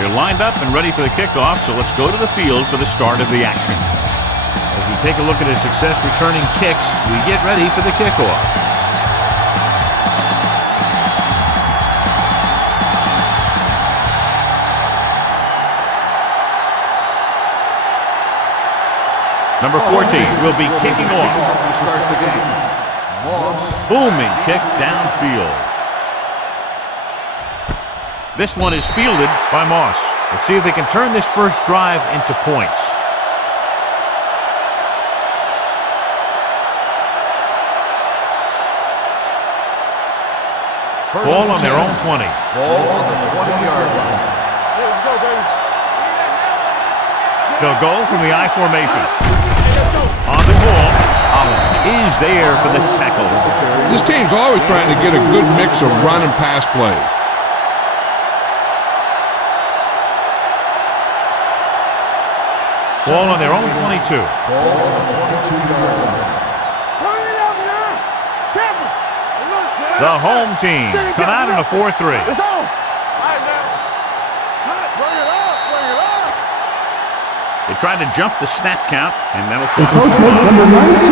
They're lined up and ready for the kickoff, so let's go to the field for the start of the action. As we take a look at his success returning kicks, we get ready for the kickoff. Number 14 will be kicking off to start the game. Booming kick downfield. This one is fielded by Moss. Let's see if they can turn this first drive into points. Ball on their own 20. Ball on the 20-yard line. Let's go, baby. They'll go from the I formation. On the ball, Allen is there for the tackle. This team's always trying to get a good mix of run and pass plays. Ball on their own 22. Ball on the 22-yard line. The home team come out in a 4-3. It's on. All right, now. Bring it up. They tried to jump the snap count, and that'll cost Encroachment number 92.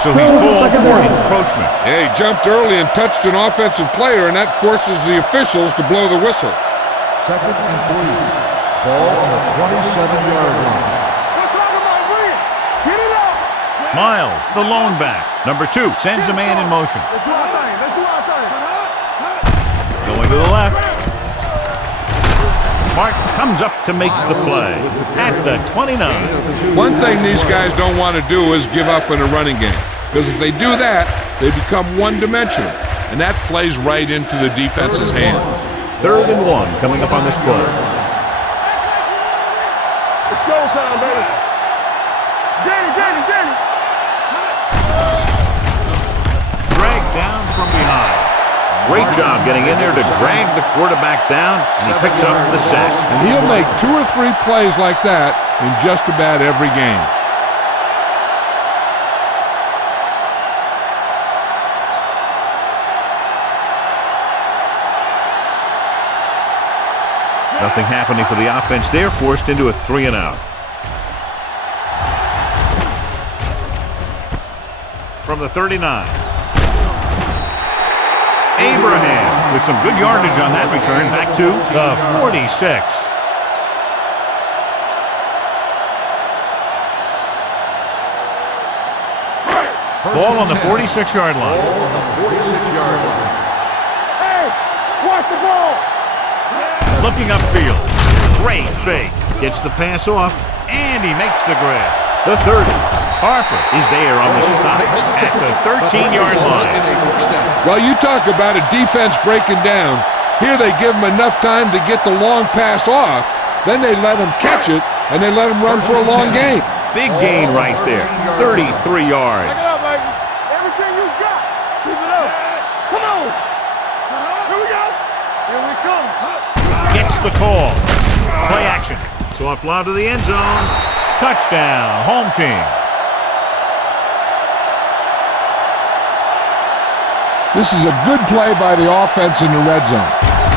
So he's called for encroachment. Yeah, he jumped early and touched an offensive player, and that forces the officials to blow the whistle. 2nd and 3. Ball on the 27-yard line. Miles, the lone back. Number 2 sends a man in motion. Let's do our thing. Going to the left. Mark comes up to make the play at the 29. One thing these guys don't want to do is give up in a running game, because if they do that, they become one-dimensional, and that plays right into the defense's hands. 3rd and 1 coming up on this play. It's showtime, baby. Danny. Dragged down from behind. Great job getting in there to drag the quarterback down, and he picks up the sack. And he'll make 2 or 3 plays like that in just about every game. Nothing happening for the offense. They're forced into a 3-and-out. From the 39. Abraham with some good yardage on that return back to the 46. Ball on the 46-yard line. Ball on the 46-yard line. Hey, watch the ball. Looking upfield. Great fake. Gets the pass off, and he makes the grab. The 30. Harper is there on the stop at the 13-yard line. Well, you talk about a defense breaking down. Here they give him enough time to get the long pass off. Then they let him catch it, and they let him run for a long game. Big gain right there. 33 yards. Back it up, baby. Everything you got. Keep it up. Come on. Here we go. Here we come. Gets the call. Play action. Soft lob to the end zone. Touchdown. Home team. This is a good play by the offense in the red zone.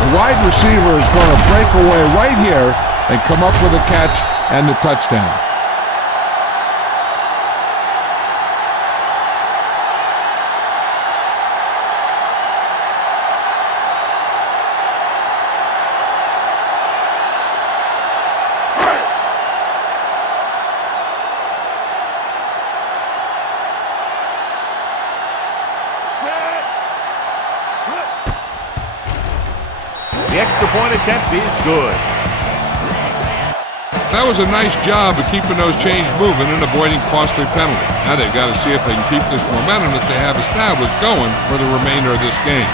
The wide receiver is going to break away right here and come up with a catch and the touchdown. The extra point attempt is good. That was a nice job of keeping those chains moving and avoiding costly penalty. Now they've got to see if they can keep this momentum that they have established going for the remainder of this game.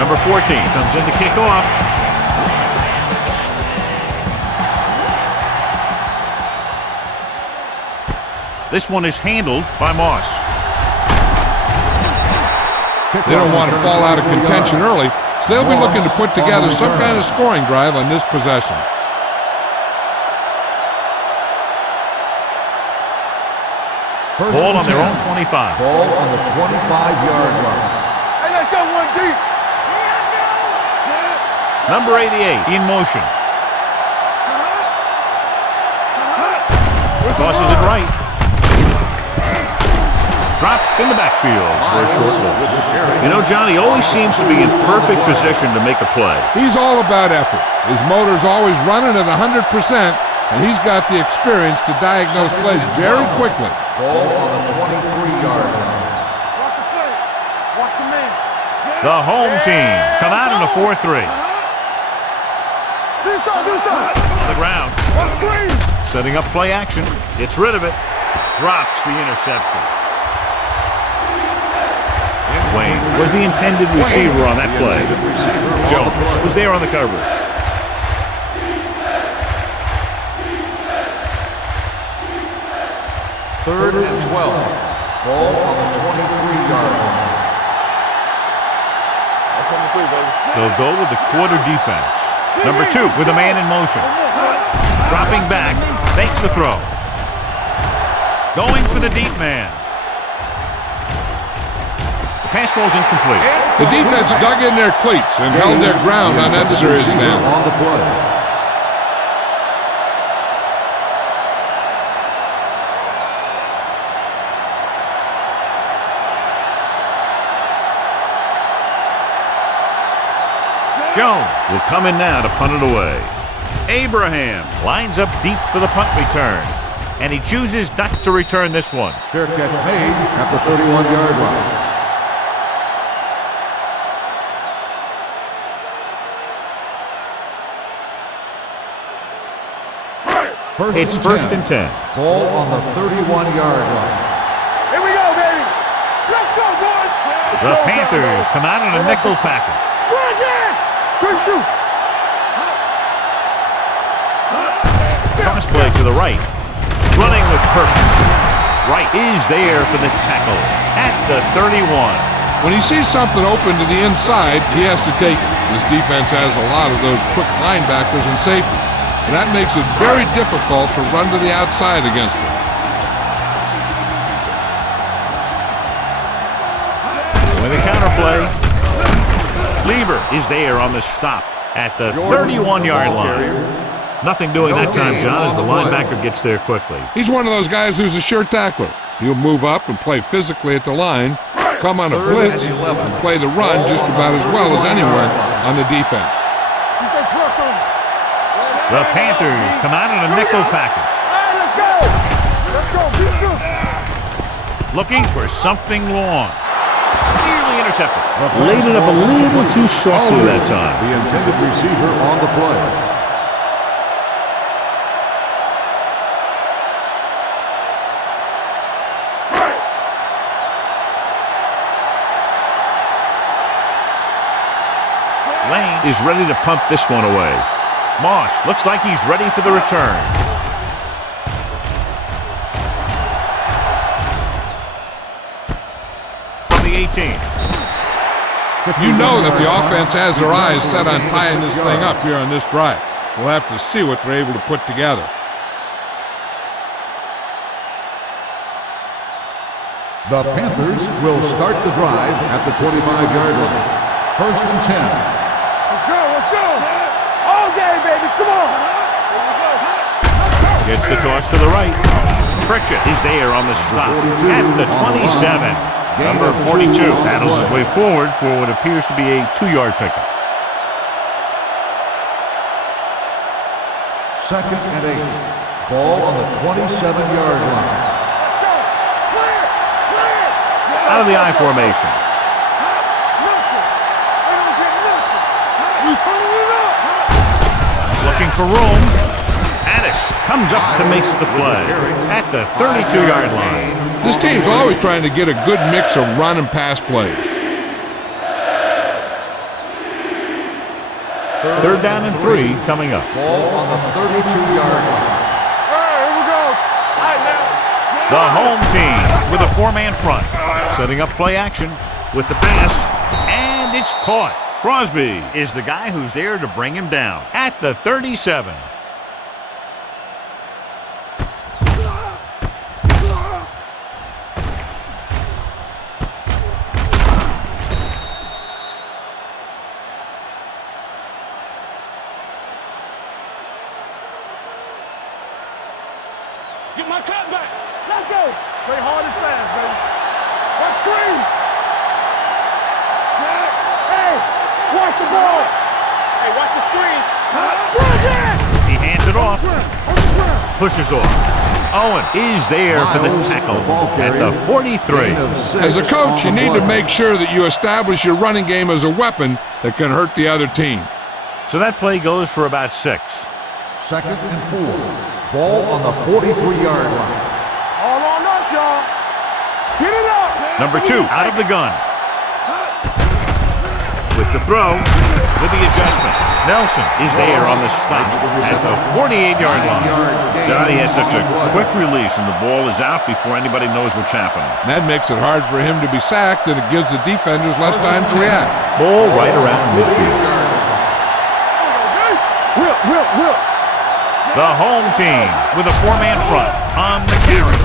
Number 14 comes in to kick off. This one is handled by Moss. They don't want to fall out of contention early, so they'll be looking to put together some kind of scoring drive on this possession. Ball on their own 25. Ball on the 25-yard line. Hey, let's go one deep. Number 88 in motion. Tosses it right. Dropped in the backfield for a short loss. You know, Johnny always seems to be in perfect position to make a play. He's all about effort. His motor's always running at 100%, and he's got the experience to diagnose plays very quickly. Ball on the 23-yard line. Watch the play. Watch the man. The home team come out in a 4-3. Do something. On the ground. Watch screen. Setting up play action. Gets rid of it. Drops the interception. Wayne was the intended receiver on that play. Jones was there on the coverage. Third and 12. Ball on the 23-yard line. They'll go with the quarter defense. Number 2 with a man in motion. Dropping back, fakes the throw. Going for the deep man. The pass falls incomplete. The defense dug in their cleats and held their ground on that series down. On the play. Jones will come in now to punt it away. Abraham lines up deep for the punt return. And he chooses not to return this one. Fair catch made at the 31-yard line. It's first and 10. Ball on the 31-yard line. Here we go, baby. Let's go, boys. The Panthers come out in a nickel package. Run, yeah. Good shoot. Cross play to the right. Running with purpose. Wright is there for the tackle at the 31. When he sees something open to the inside, he has to take it. This defense has a lot of those quick linebackers and safeties. And that makes it very difficult to run to the outside against them. With a counter play, Lieber is there on the stop at the 31-yard line. Nothing doing that time, John, as the linebacker gets there quickly. He's one of those guys who's a sure tackler. He'll move up and play physically at the line, come on a blitz, and play the run just about as well as anyone on the defense. The Panthers come out in a nickel package. Let's go. Looking for something long. Nearly intercepted. Laid it up a little too softly that time. The intended receiver on the play. Lane is ready to punt this one away. Moss looks like he's ready for the return. From the 18. You know that the offense has their eyes set on tying this thing up here on this drive. We'll have to see what they're able to put together. The Panthers will start the drive at the 25-yard line. First and 10. Let's go. All day, baby. Come on. Gets the toss to the right. Pritchett is there on the stop at the 27. Number 42 paddles his way forward for what appears to be a 2-yard pickup. Second and 8. Ball on the 27-yard line. Out of the I formation. Looking for room. Addis comes up to make the play at the 32-yard line. This team's always trying to get a good mix of run and pass plays. Third down and 3 coming up. Ball on the 32-yard line. Here we go. All right, now. The home team with a 4-man front. Setting up play action. with the pass, and it's caught. Crosby is the guy who's there to bring him down at the 37. Get my cut back. Let's go. Play hard and fast, baby. Let's screen. Hey, watch the ball. Hey, watch the screen. He hands it off. Pushes off. Owen is there for the tackle at the 43. As a coach, you need to make sure that you establish your running game as a weapon that can hurt the other team. So that play goes for about 6. 2nd and 4. Ball on the 43-yard line. All on us, y'all. Get it up. Number 2 out of the gun. With the throw, with the adjustment. Nelson is there on the stop at the 48-yard line. Johnny has such a quick release, and the ball is out before anybody knows what's happening. That makes it hard for him to be sacked, and it gives the defenders less time to react. Ball right around midfield. Whip. The home team with a 4-man front on the carry.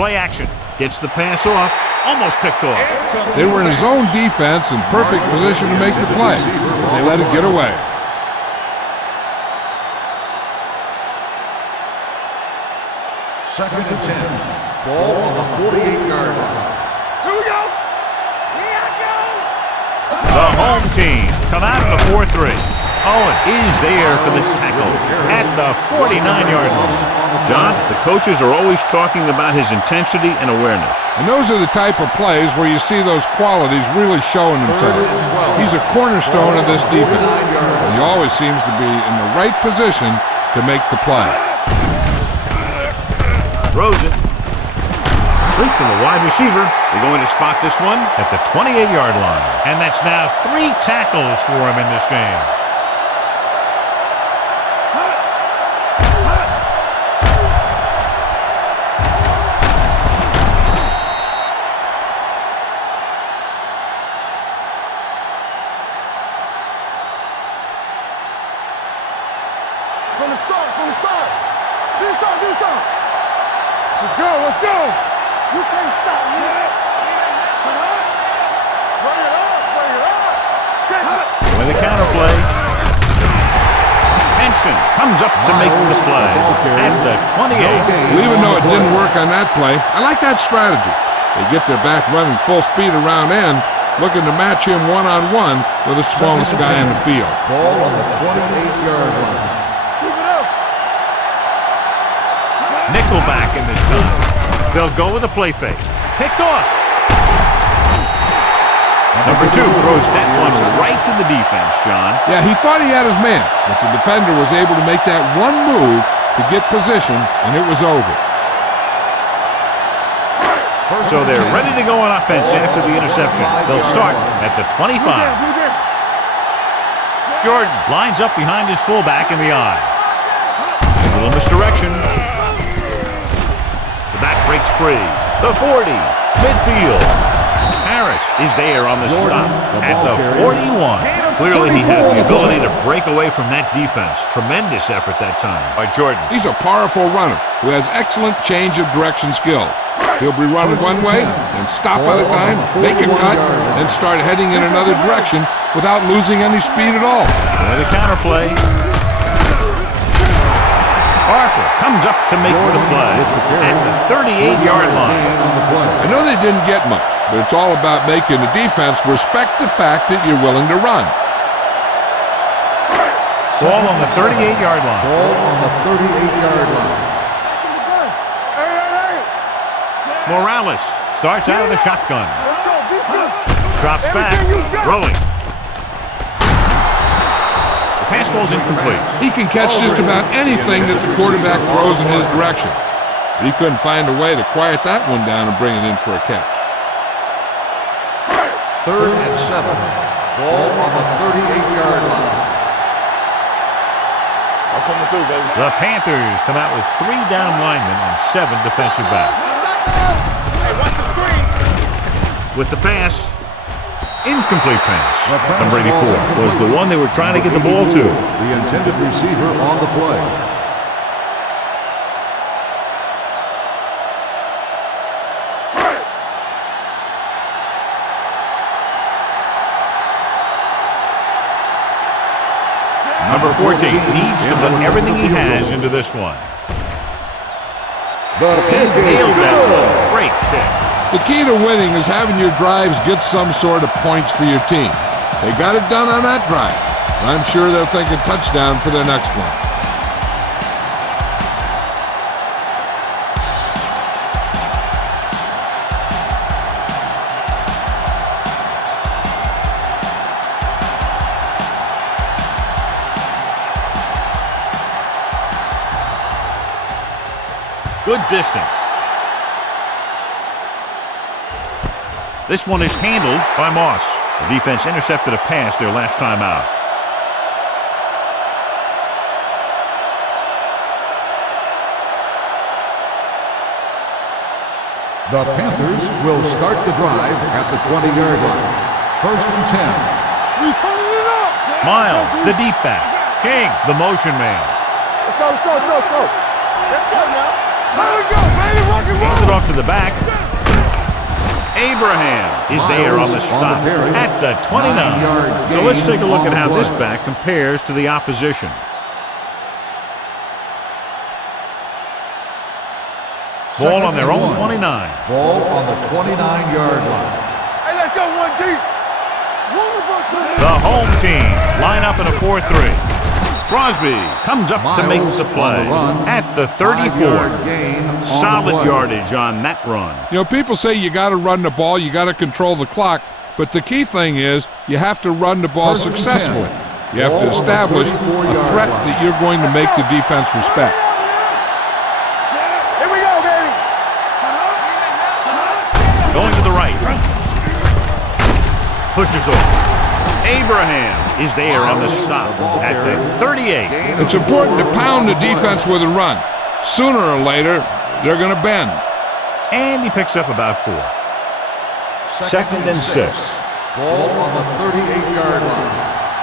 Play action. Gets the pass off. Almost picked off. They were in a zone defense in perfect position to make the play. They let it get away. Second and 10. Ball on the 48-yard line. Here we go. Here I go. The home team come out in the 4-3. Owen is there for the tackle at the 49-yard line. John, the coaches are always talking about his intensity and awareness. And those are the type of plays where you see those qualities really showing themselves. He's a cornerstone of this defense. And he always seems to be in the right position to make the play. Throws it. Complete to the wide receiver. They're going to spot this one at the 28-yard line. And that's now 3 tackles for him in this game. From the start. Do something. Let's go. You can't stop me. Bring it up. Check it. With a counter play. Henson comes up to make the play at the 28. Well, even though it didn't work on that play, I like that strategy. They get their back running full speed around end, looking to match him one-on-one with the smallest guy in the field. Ball on the 28-yard line. Nickelback in this time. They'll go with a play fake. Picked off. Number 2 throws that one right to the defense, John. Yeah, he thought he had his man, but the defender was able to make that one move to get position, and it was over. So they're ready to go on offense after the interception. They'll start at the 25. Jordan lines up behind his fullback in the eye. A little misdirection. The back breaks free. The 40. Midfield. Harris is there on the stop at the 41. Clearly he has the ability to break away from that defense. Tremendous effort that time by Jordan. He's a powerful runner who has excellent change of direction skill. He'll be running one way and stop at a time, make a cut, and start heading in another direction without losing any speed at all. With a counter play. Harper comes up to make the play at the 38-yard line. I know they didn't get much, but it's all about making the defense respect the fact that you're willing to run. Ball on the 38-yard line. Ball on the 38-yard line. Morales starts out of the shotgun. Drops back, throwing. The pass falls incomplete. He can catch just about anything that the quarterback throws in his direction. But he couldn't find a way to quiet that one down and bring it in for a catch. 3rd and 7. Ball on the 38-yard line. I'm coming through, baby. The Panthers come out with 3 down linemen and 7 defensive backs. Hey, watch the screen. With the pass, Incomplete pass. The pass Number 84 ball was the one they were trying to get the ball to. The intended receiver on the play. Number 14 needs to put everything he has into this one. Nailed that one. Great pick. The key to winning is having your drives get some sort of points for your team. They got it done on that drive. And I'm sure they're thinking touchdown for their next one. Good distance. This one is handled by Moss. The defense intercepted a pass their last time out. The Panthers will start the drive at the 20-yard line. First and 10. We turning it up. Miles, the deep back. King, the motion man. Let's go, let's go, let's go, let's go. Let's go now. Let it go, baby. Rock and roll. Hands it off to the back. Abraham is there on the stop at the 29. So let's take a look at how this back compares to the opposition. Ball on their own 29. Ball on the 29-yard line. Hey, let's go one deep. The home team line up in a 4-3. Crosby comes up to make the play at the 34. Solid yardage on that run. You know, people say you got to run the ball, you got to control the clock, but the key thing is you have to run the ball successfully. You have to establish a threat that you're going to make the defense respect. Here we go, baby. Going to the right. Pushes off. Abraham is there on the stop at the 38. It's important to pound the defense with a run. Sooner or later, they're going to bend. And he picks up about 4. Second and 6. Ball on the 38-yard line.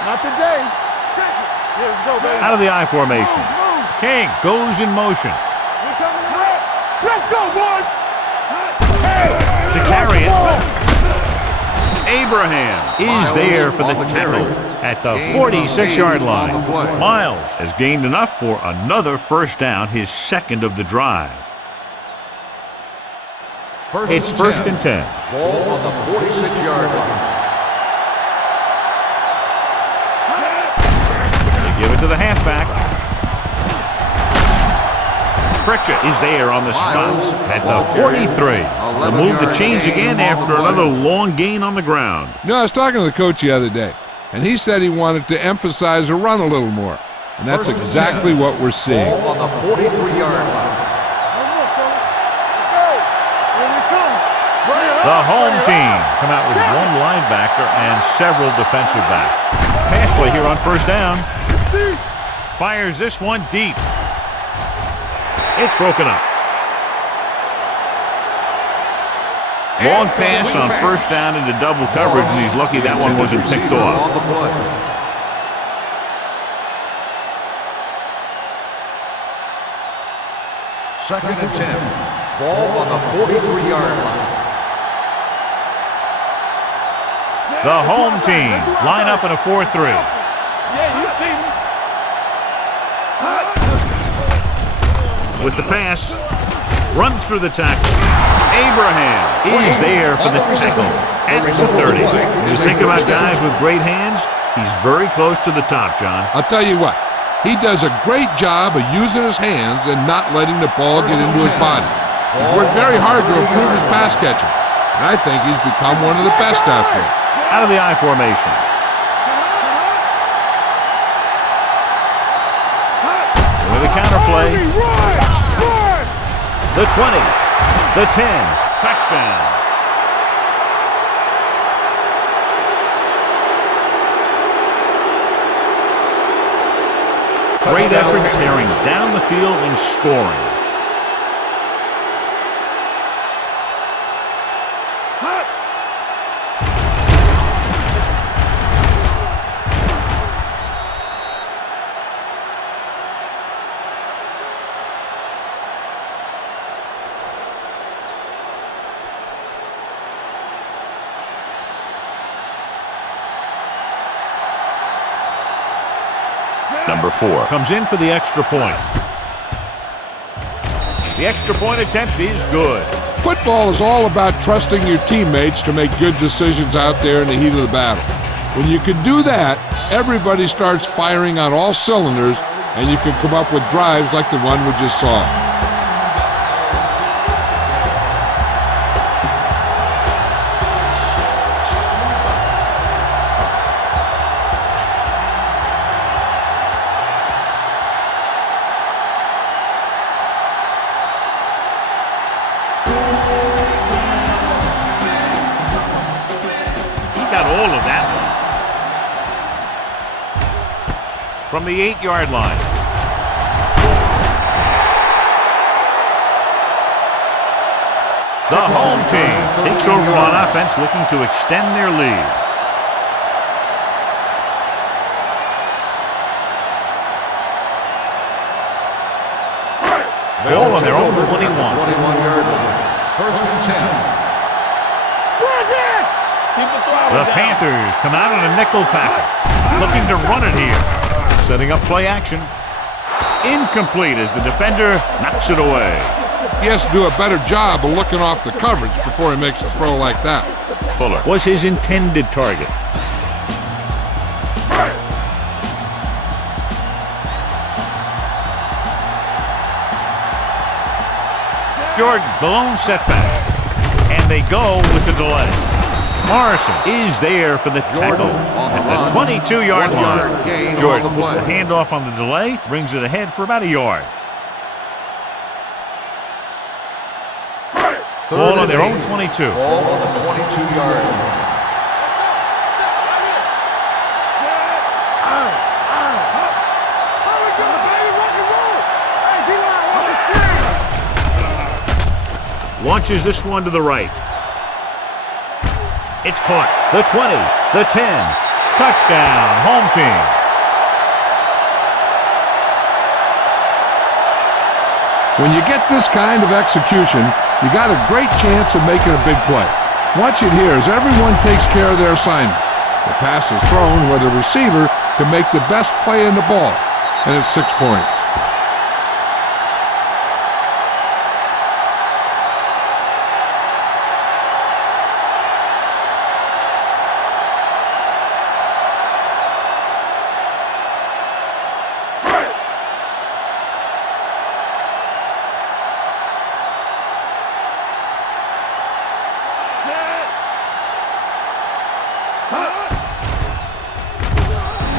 Not today. Check it. Here we go, baby. Out of the I formation. King goes in motion. We're coming red. Let's go, boys. To carry it. Abraham is there for the tackle at the 46-yard line. Miles has gained enough for another first down, his second of the drive. It's first and 10. Ball on the 46-yard line. They give it to the halfback. Pritchett is there on the stop at the 43. The move to change again after another long gain on the ground. You know, I was talking to the coach the other day, and he said he wanted to emphasize the run a little more. And that's exactly what we're seeing. Ball on the 43-yard line. The home team come out with one linebacker and several defensive backs. Pass play here on first down. Fires this one deep. It's broken up. Long pass on first down into double coverage, and he's lucky that one wasn't picked off. Second and 10. Ball on the 43-yard line. The home team line up in a 4-3. Yeah, you see me. With the pass, runs through the tackle. Abraham is there for the tackle at the 30. You think about guys with great hands, he's very close to the top, John. I'll tell you what, he does a great job of using his hands and not letting the ball get into his body. He's worked very hard to improve his pass catching, and I think he's become one of the best out there. Out of the I formation. With a counter play. The 20, the 10, touchdown. Great effort tearing down the field and scoring. Number 4 comes in for the extra point. The extra point attempt is good. Football is all about trusting your teammates to make good decisions out there in the heat of the battle. When you can do that, everybody starts firing on all cylinders, and you can come up with drives like the one we just saw. All of that one. From the 8-yard line. The home team takes over on offense, looking to extend their lead. Ball on their own 21. 21-yard line. First and 10. The Panthers come out in a nickel package, looking to run it here. Setting up play action. Incomplete as the defender knocks it away. He has to do a better job of looking off the coverage before he makes a throw like that. Fuller was his intended target. Jordan, the lone setback. And they go with the delay. Morrison is there for the tackle at the 22-yard line. Jordan puts the handoff on the delay, brings it ahead for about a yard. Ball on their own 22. Ball on the 22-yard line. Launches this one to the right. It's caught. The 20, the 10. Touchdown, home team. When you get this kind of execution, you got a great chance of making a big play. Watch it here as everyone takes care of their assignment. The pass is thrown where the receiver can make the best play in the ball, and it's 6 points.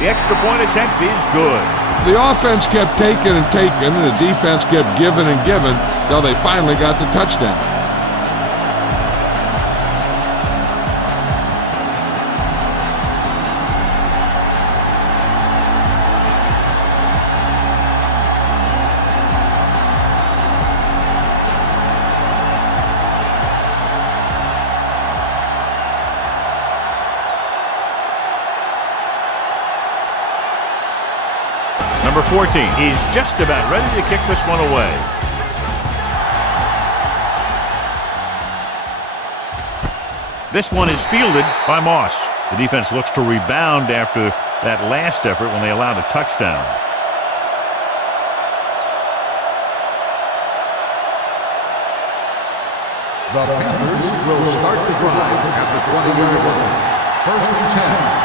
The extra point attempt is good. The offense kept taking and taking, and the defense kept giving and giving till they finally got the touchdown. Number 14 is just about ready to kick this one away. This one is fielded by Moss. The defense looks to rebound after that last effort when they allowed a touchdown. The Panthers will start the drive at the 20-yard line. First and 10.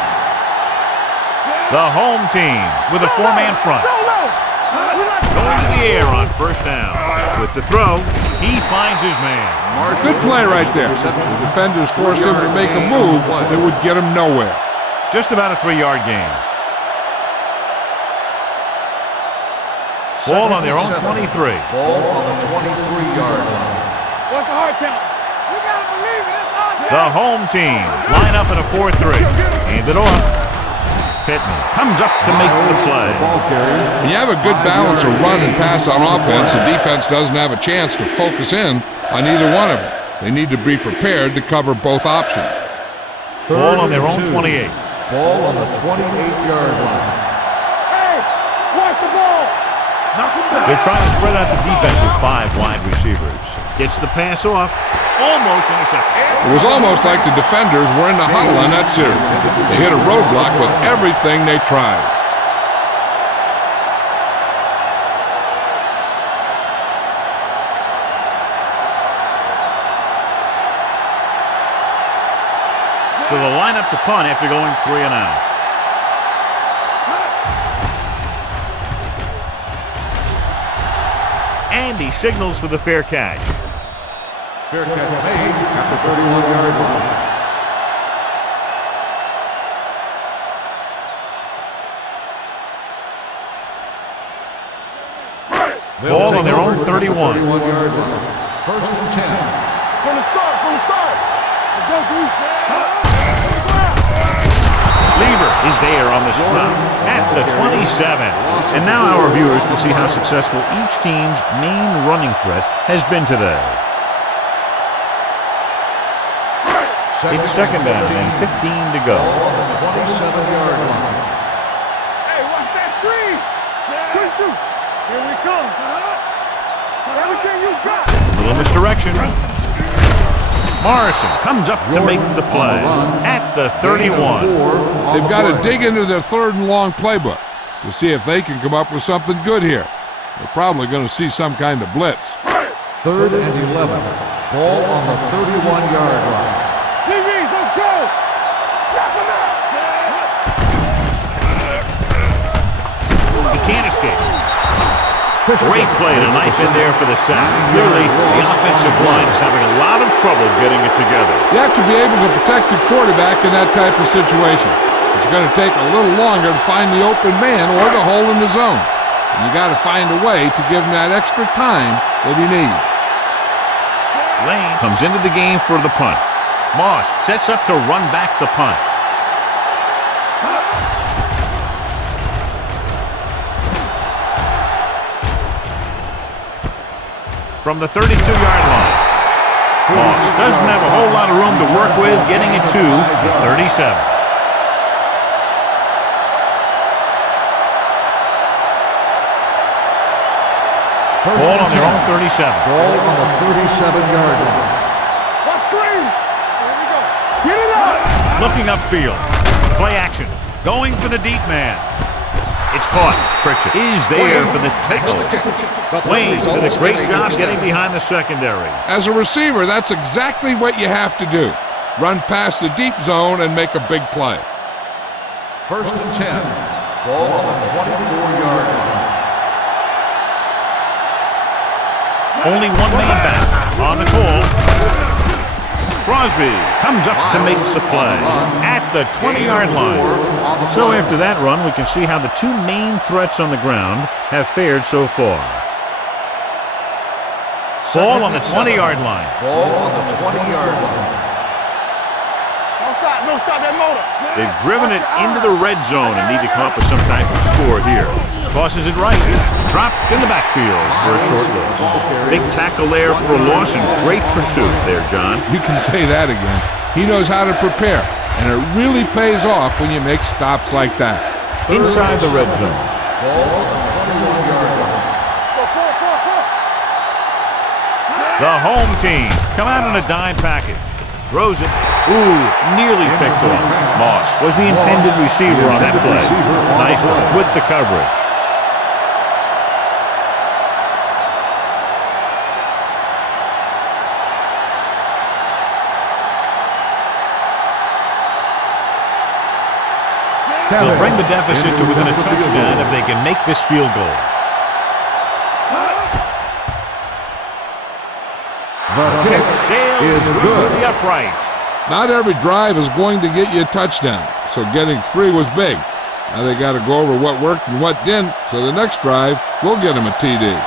The home team with a 4-man front. Going to the air on first down. With the throw, he finds his man. Good play right there. The defenders forced him to make a move that would get him nowhere. Just about a 3-yard gain. Ball on their own 23. Ball on the 23-yard line. What's the hard count? You gotta believe it. It's hard count. The home team line up in a 4-3. Hand it off. Pittman comes up to make the play. When you have a good balance of run and pass on offense, the defense doesn't have a chance to focus in on either one of them. They need to be prepared to cover both options. Ball on their own 28. Ball on the 28-yard line. Hey, watch the ball. They're trying to spread out the defense with 5 wide receivers. Gets the pass off. Almost intercepted. It was almost like the defenders were in the huddle on that series. They hit a roadblock with everything they tried. So they'll line up to punt after going 3 and out. And he signals for the fair catch. Fair catch made at the 31-yard line. Ball on their own 31. 31-yard line. First and 10. From the start, Let's go, Goose. Lieber is there on the stop at the 27. And now our viewers can see how successful each team's main running threat has been today. It's second down and 15 to go. Ball on the 27-yard line. Hey, watch that screen. Quick shoot. Here we come. Everything you got. Little misdirection. Morrison comes up to make the play at the 31. They've got to dig into their third and long playbook to see if they can come up with something good here. They're probably going to see some kind of blitz. Third and 11. Ball on the 31-yard line. DBs, let's go. Knock him out. He can't escape. Great play to knife in there for the sack. Clearly, the offensive line is having a lot of trouble getting it together. You have to be able to protect the quarterback in that type of situation. It's going to take a little longer to find the open man or the hole in the zone. And you got to find a way to give him that extra time that he needs. Lane comes into the game for the punt. Moss sets up to run back the punt. From the 32-yard line. Moss doesn't have a whole lot of room to work with, getting it to the 37. Ball on their own 37. Ball on the 37-yard line. Watch screen. Here we go. Get it up. Looking upfield. Play action. Going for the deep man. It's caught. Pritchett is there for the tackle. Wayne did a great job getting behind the secondary. As a receiver, that's exactly what you have to do. Run past the deep zone and make a big play. First and 10. Ball on the 24-yard line. Only one man back on the call. Crosby comes up to make the play at the 20-yard line. So after that run, we can see how the two main threats on the ground have fared so far. Ball on the 20-yard line. Ball on the 20-yard line. Don't stop that motor. They've driven it into the red zone and need to come up with some type of score here. Tosses it right. Dropped in the backfield for a short loss. Big tackle there for a loss and great pursuit there, John. You can say that again. He knows how to prepare, and it really pays off when you make stops like that. Inside the red zone. Ball on the 21-yard line. The home team come out in a dime package. Throws it. Ooh, nearly picked off. Moss was the intended receiver on that play. Nice one with the coverage. They'll bring the deficit to within a touchdown if they can make this field goal. The kick Sails is through good. the uprights. Not every drive is going to get you a touchdown, so getting 3 was big. Now they got to go over what worked and what didn't, so the next drive will get them a TD.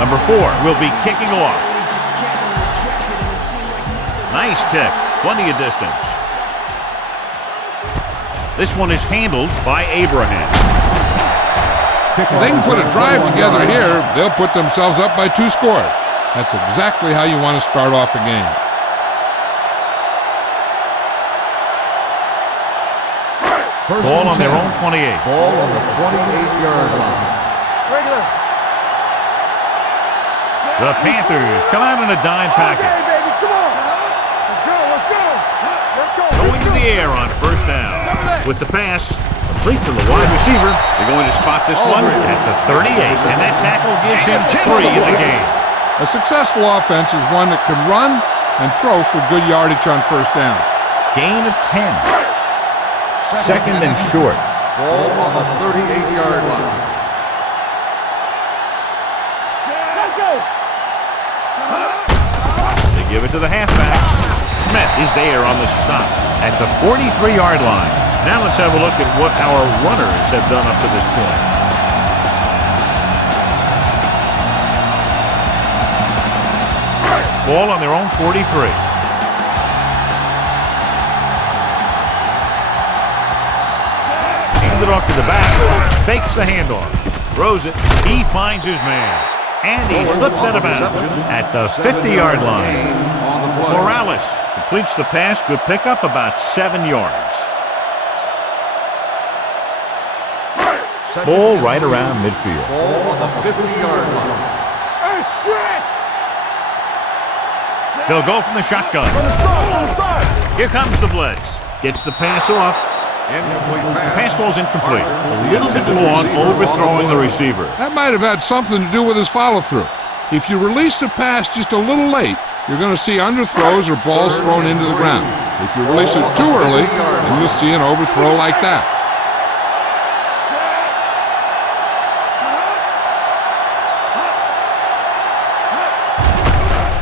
Number 4 will be kicking off. Nice kick. Plenty of distance. This one is handled by Abraham. If they can put a drive together here, they'll put themselves up by 2 scores. That's exactly how you want to start off a game. Ball on their own 28. Ball on the 28-yard line. Regular. The Panthers come out in a dime package. Okay, baby, come on. Let's go. Going to the air on first down. With the pass, complete to the wide receiver. They're going to spot this one at the 38, and that tackle gives him 3 in the game. A successful offense is one that can run and throw for good yardage on first down. Gain of 10. Second and short. Ball on the 38-yard line. Let's go. They give it to the halfback. Smith is there on the stop at the 43-yard line. Now let's have a look at what our runners have done up to this point. Ball on their own 43. Handed off to the back. Fakes the handoff. Throws it. He finds his man. And he slips out of bounds at the 50-yard line. Morales completes the pass. Good pickup, about 7 yards. Ball right around midfield. Ball on the 50-yard line. Hey, stretch. They'll go from the shotgun. On the start. Here comes the blitz. Gets the pass off. Incomplete Pass falls incomplete. A little bit long, overthrowing the receiver. That might have had something to do with his follow-through. If you release the pass just a little late, you're going to see underthrows or balls thrown into the ground. If you release it too early, then you'll see an overthrow like that.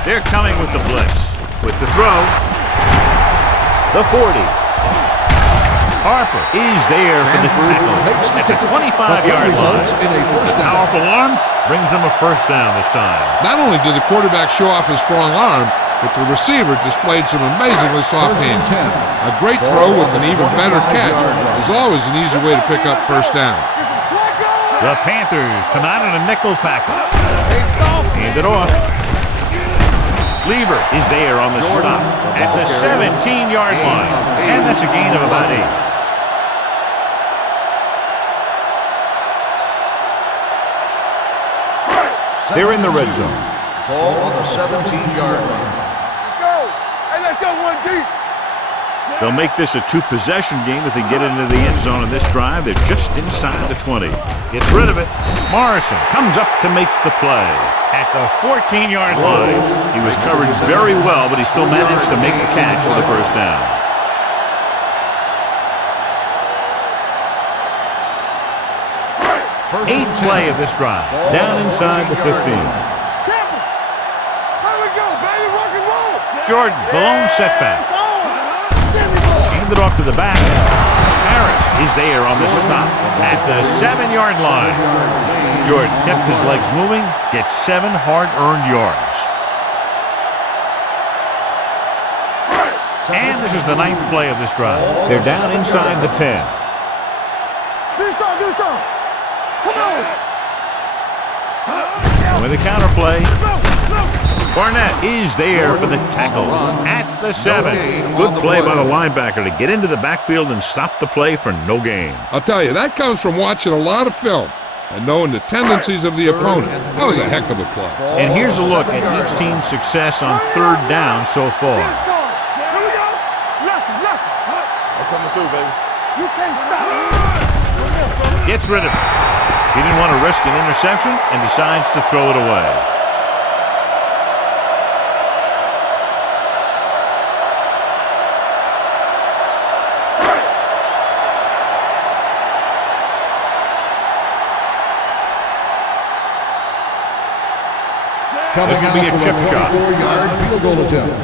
They're coming with the blitz. With the throw. The 40. Harper is there for the tackle at the 25-yard line. Powerful arm brings them a first down this time. Not only did the quarterback show off his strong arm, but the receiver displayed some amazingly soft hands. A great throw with an even better catch is always an easy way to pick up first down. The Panthers come out in a nickel package. Hand it off. Lieber is there on the stop at the 17-yard line. And that's a gain of about 8. They're in the red zone. Ball on the 17-yard line. Let's go. Hey, let's go one deep. They'll make this a 2-possession game if they get into the end zone in this drive. They're just inside the 20. Gets rid of it. Morrison comes up to make the play at the 14-yard line. He was covered very well, but he still managed to make the catch for the first down. Eighth play of this drive, down inside the 15. Let it go, baby. Rock and roll. Jordan, the lone setback. Hand it off to the back. Harris is there on the stop at the 7-yard line. Jordan kept his legs moving, gets 7 hard-earned yards. And this is the 9th play of this drive. They're down inside the 10. Do some. Come on. With a counterplay, Barnett is there for the tackle at the 7. Good play by the linebacker to get into the backfield and stop the play for no gain. I'll tell you, that comes from watching a lot of film and knowing the tendencies of the opponent. That was a heck of a play. And here's a look at each team's success on 3rd down so far. Here we go. Left. I'm coming through, baby. You can't stop. Gets rid of it. He didn't want to risk an interception and decides to throw it away. This will be a chip shot. Field goal attempt.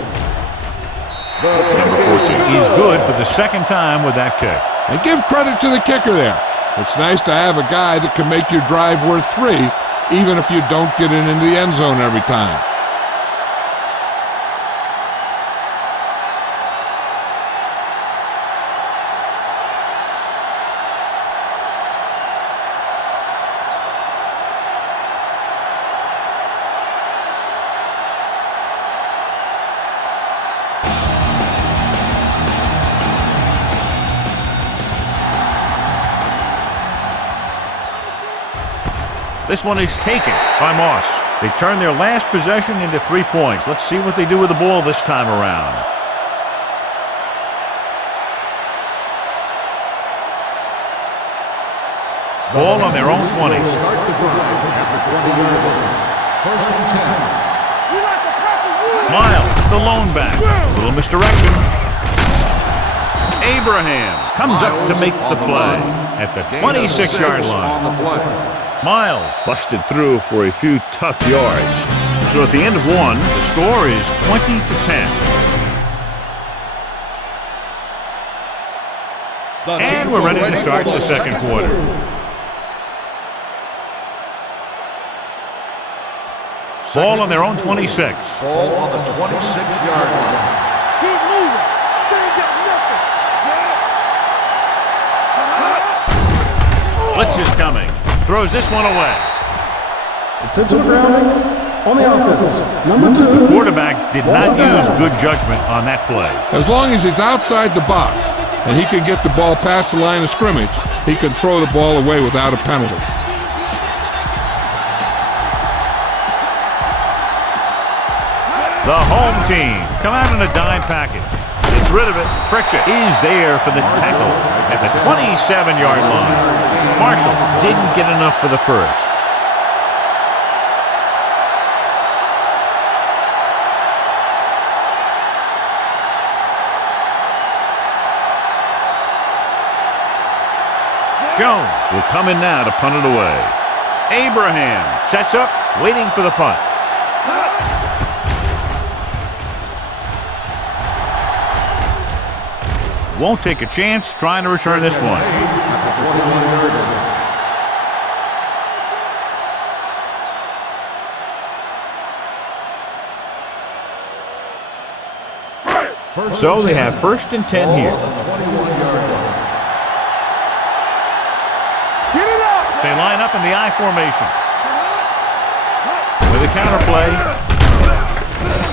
Number 14 is good for the 2nd time with that kick. And give credit to the kicker there. It's nice to have a guy that can make your drive worth 3, even if you don't get it into the end zone every time. This one is taken by Moss. They turn their last possession into 3 points. Let's see what they do with the ball this time around. Ball on their own 20. Will start the drive at the 20-yard line. First and 10. Miles, the lone back. Little misdirection. Abraham comes up to make the play at the 26-yard line. Miles busted through for a few tough yards. So at the end of one, the score is 20-10. And we're ready to start the second quarter. Ball on their own 26. Ball on the 26-yard line. Keep moving. They ain't got nothing. Blitz is coming. Throws this one away. Attention grounding on the offense. Number 2. The quarterback did not use good judgment on that play. As long as he's outside the box and he can get the ball past the line of scrimmage, he can throw the ball away without a penalty. The home team come out in a dime package. Gets rid of it. Pritchett is there for the tackle at the 27-yard line. Marshall didn't get enough for the first. Jones will come in now to punt it away. Abraham sets up, waiting for the punt. Won't take a chance trying to return this one. So they have first and 10 here. They line up in the I formation. With a counter play.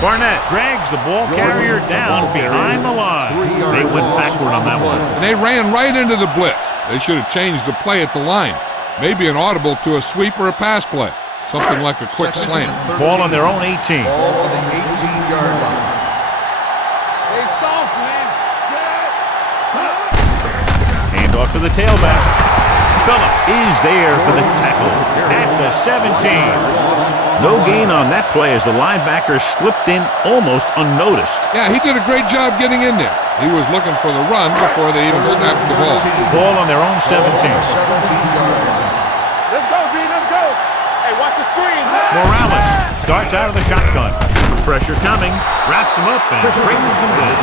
Barnett drags the ball carrier down behind the line. They went backward on that one. And they ran right into the blitz. They should have changed the play at the line. Maybe an audible to a sweep or a pass play. Something like a quick slant. Ball on their own 18. Ball on the 18-yard line. They soft, man. Hand off to the tailback. Phillips is there for the tackle at the 17. No gain on that play as the linebacker slipped in almost unnoticed. Yeah, he did a great job getting in there. He was looking for the run before they even snapped the ball. Ball on their own 17. 17-yard line. Let's go, B. Let's go. Hey, watch the screens, man. Morales starts out of the shotgun. Pressure coming. Wraps him up and brings him in.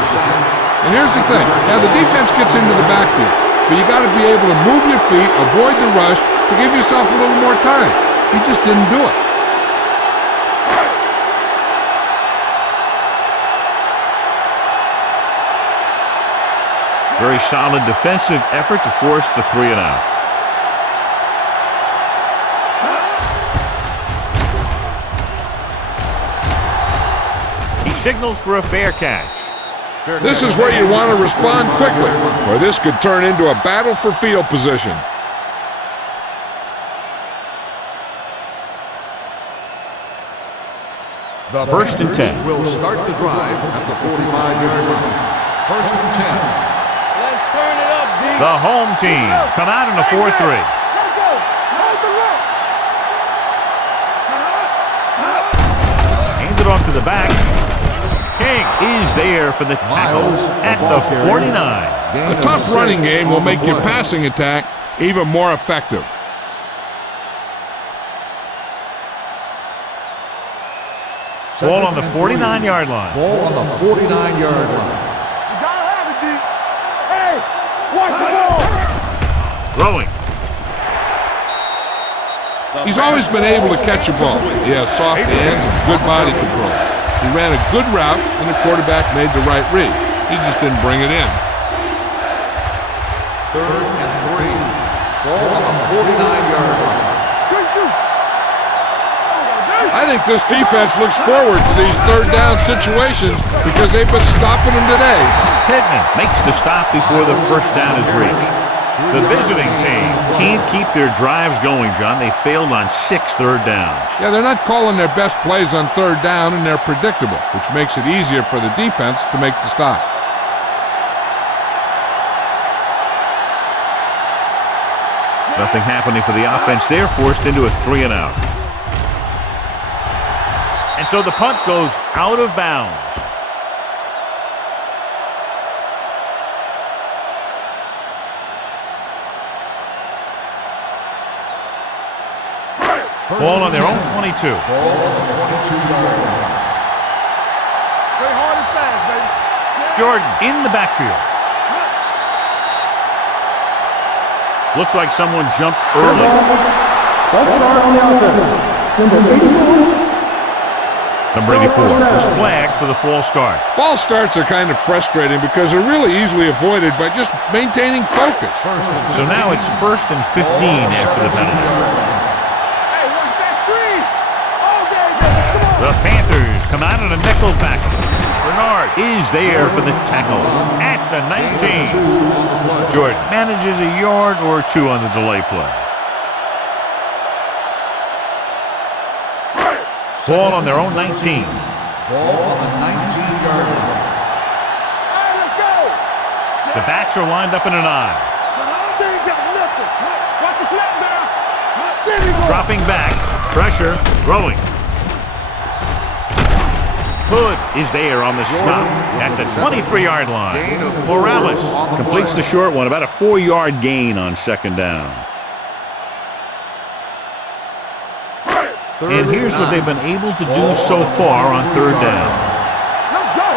And here's the thing. Now, the defense gets into the backfield, but you got to be able to move your feet, avoid the rush, to give yourself a little more time. He just didn't do it. Very solid defensive effort to force the 3 and out. He signals for a fair catch. This is where you want to respond quickly, or this could turn into a battle for field position. The First and 10. Will start the drive at the 45-yard line. First and 10. Let's turn it up, Z. The home team come out in a 4-3. Let's go. Hold the look. Hand it off to the back. King is there for the tackle at the 49. A tough running game will make your passing attack even more effective. Ball on the 49-yard line. Ball on the 49-yard line. You gotta have it, D. Hey, watch the ball. Throwing. He's always been able to catch a ball. He has soft hands and good body control. He ran a good route, and the quarterback made the right read. He just didn't bring it in. 3rd and 3. Ball on the 49-yard line. Good shoot. I think this defense looks forward to these third down situations because they've been stopping them today. Pittman makes the stop before the first down is reached. The visiting team can't keep their drives going, John. They failed on 6 third downs. Yeah, they're not calling their best plays on third down, and they're predictable, which makes it easier for the defense to make the stop. Nothing happening for the offense. They're forced into a 3-and-out. And so the punt goes out of bounds. Ball on their own 22. Ball on the 22-yard line. Play hard and fast, baby. Jordan in the backfield. Looks like someone jumped early. False start on the offense. Number 84. Number 84 is flagged for the false start. False starts are kind of frustrating because they're really easily avoided by just maintaining focus. So now it's 1st and 15 after the penalty. Hey, watch that screen. Oh, there you go. Come on. The Panthers come out in a nickel package. Bernard is there for the tackle at the 19. Jordan manages a yard or two on the delay play. Ball on their own 19. Ball on the 19-yard line. Hey, let's go. The backs are lined up in an I. They ain't got nothing. Watch the snap now. There you go. Dropping back. Pressure. Throwing. Hood is there on the stop at the 23-yard line. Morales completes the short one. About a 4-yard gain on 2nd down. And here's what they've been able to do so far on 3rd down. Let's go.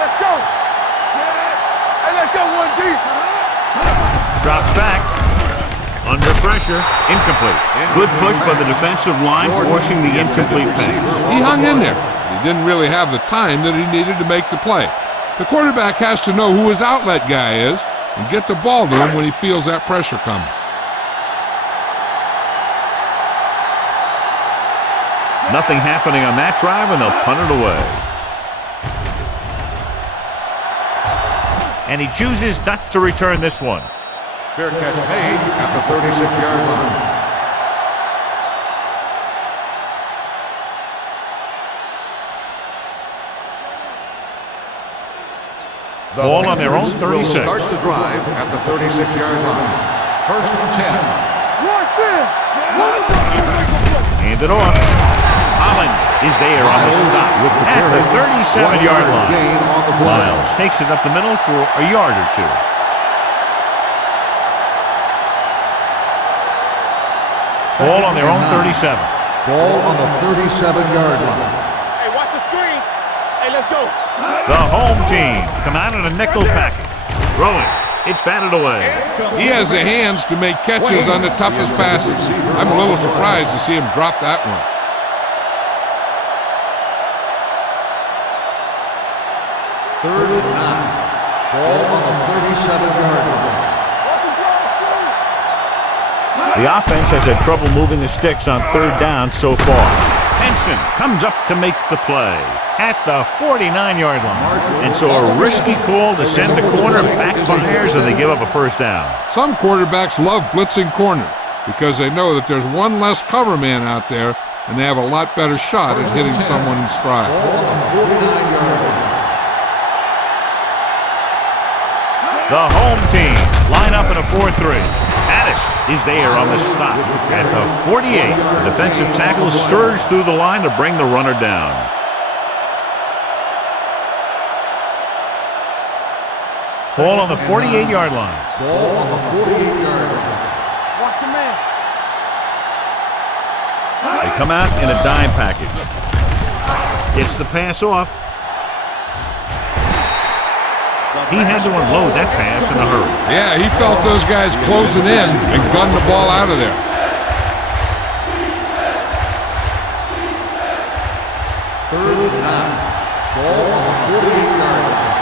Let's go. Hey, let's go one deep. Drops back. Under pressure. Incomplete. Good push by the defensive line, forcing the incomplete pass. He hung in there. He didn't really have the time that he needed to make the play. The quarterback has to know who his outlet guy is and get the ball to him when he feels that pressure coming. Nothing happening on that drive, and they'll punt it away. And he chooses not to return this one. Fair catch made at the 36-yard line. Ball on their own 36. Will start the drive at the 36-yard line. 1st and 10. Hand it off. Holland is there on the stop at the 37-yard line. Miles takes it up the middle for a yard or two. Ball on their own 37. Ball on the 37-yard line. Hey, watch the screen. Hey, let's go. The home team come out in a nickel package. Throwing. It's batted away. He has the hands to make catches on the toughest passes. I'm a little surprised to see him drop that one. 3rd and 9. Ball on the 37-yard line. The offense has had trouble moving the sticks on 3rd down so far. Henson comes up to make the play at the 49-yard line. And so a risky call to send the corner backfires, and they give up a 1st down. Some quarterbacks love blitzing corners because they know that there's one less cover man out there and they have a lot better shot at hitting someone in stride. Ball on the 49-yard line. The home team line up in a 4-3. Addis is there on the stop at the 48. The defensive tackle stirs through the line to bring the runner down. Ball on the 48-yard line. Ball on the 48-yard line. Watch your man. They come out in a dime package. Gets the pass off. He had to unload that pass in a hurry. Yeah, he felt those guys closing in and gunned the ball out of there. Third and 9. Ball on the 48-yard line.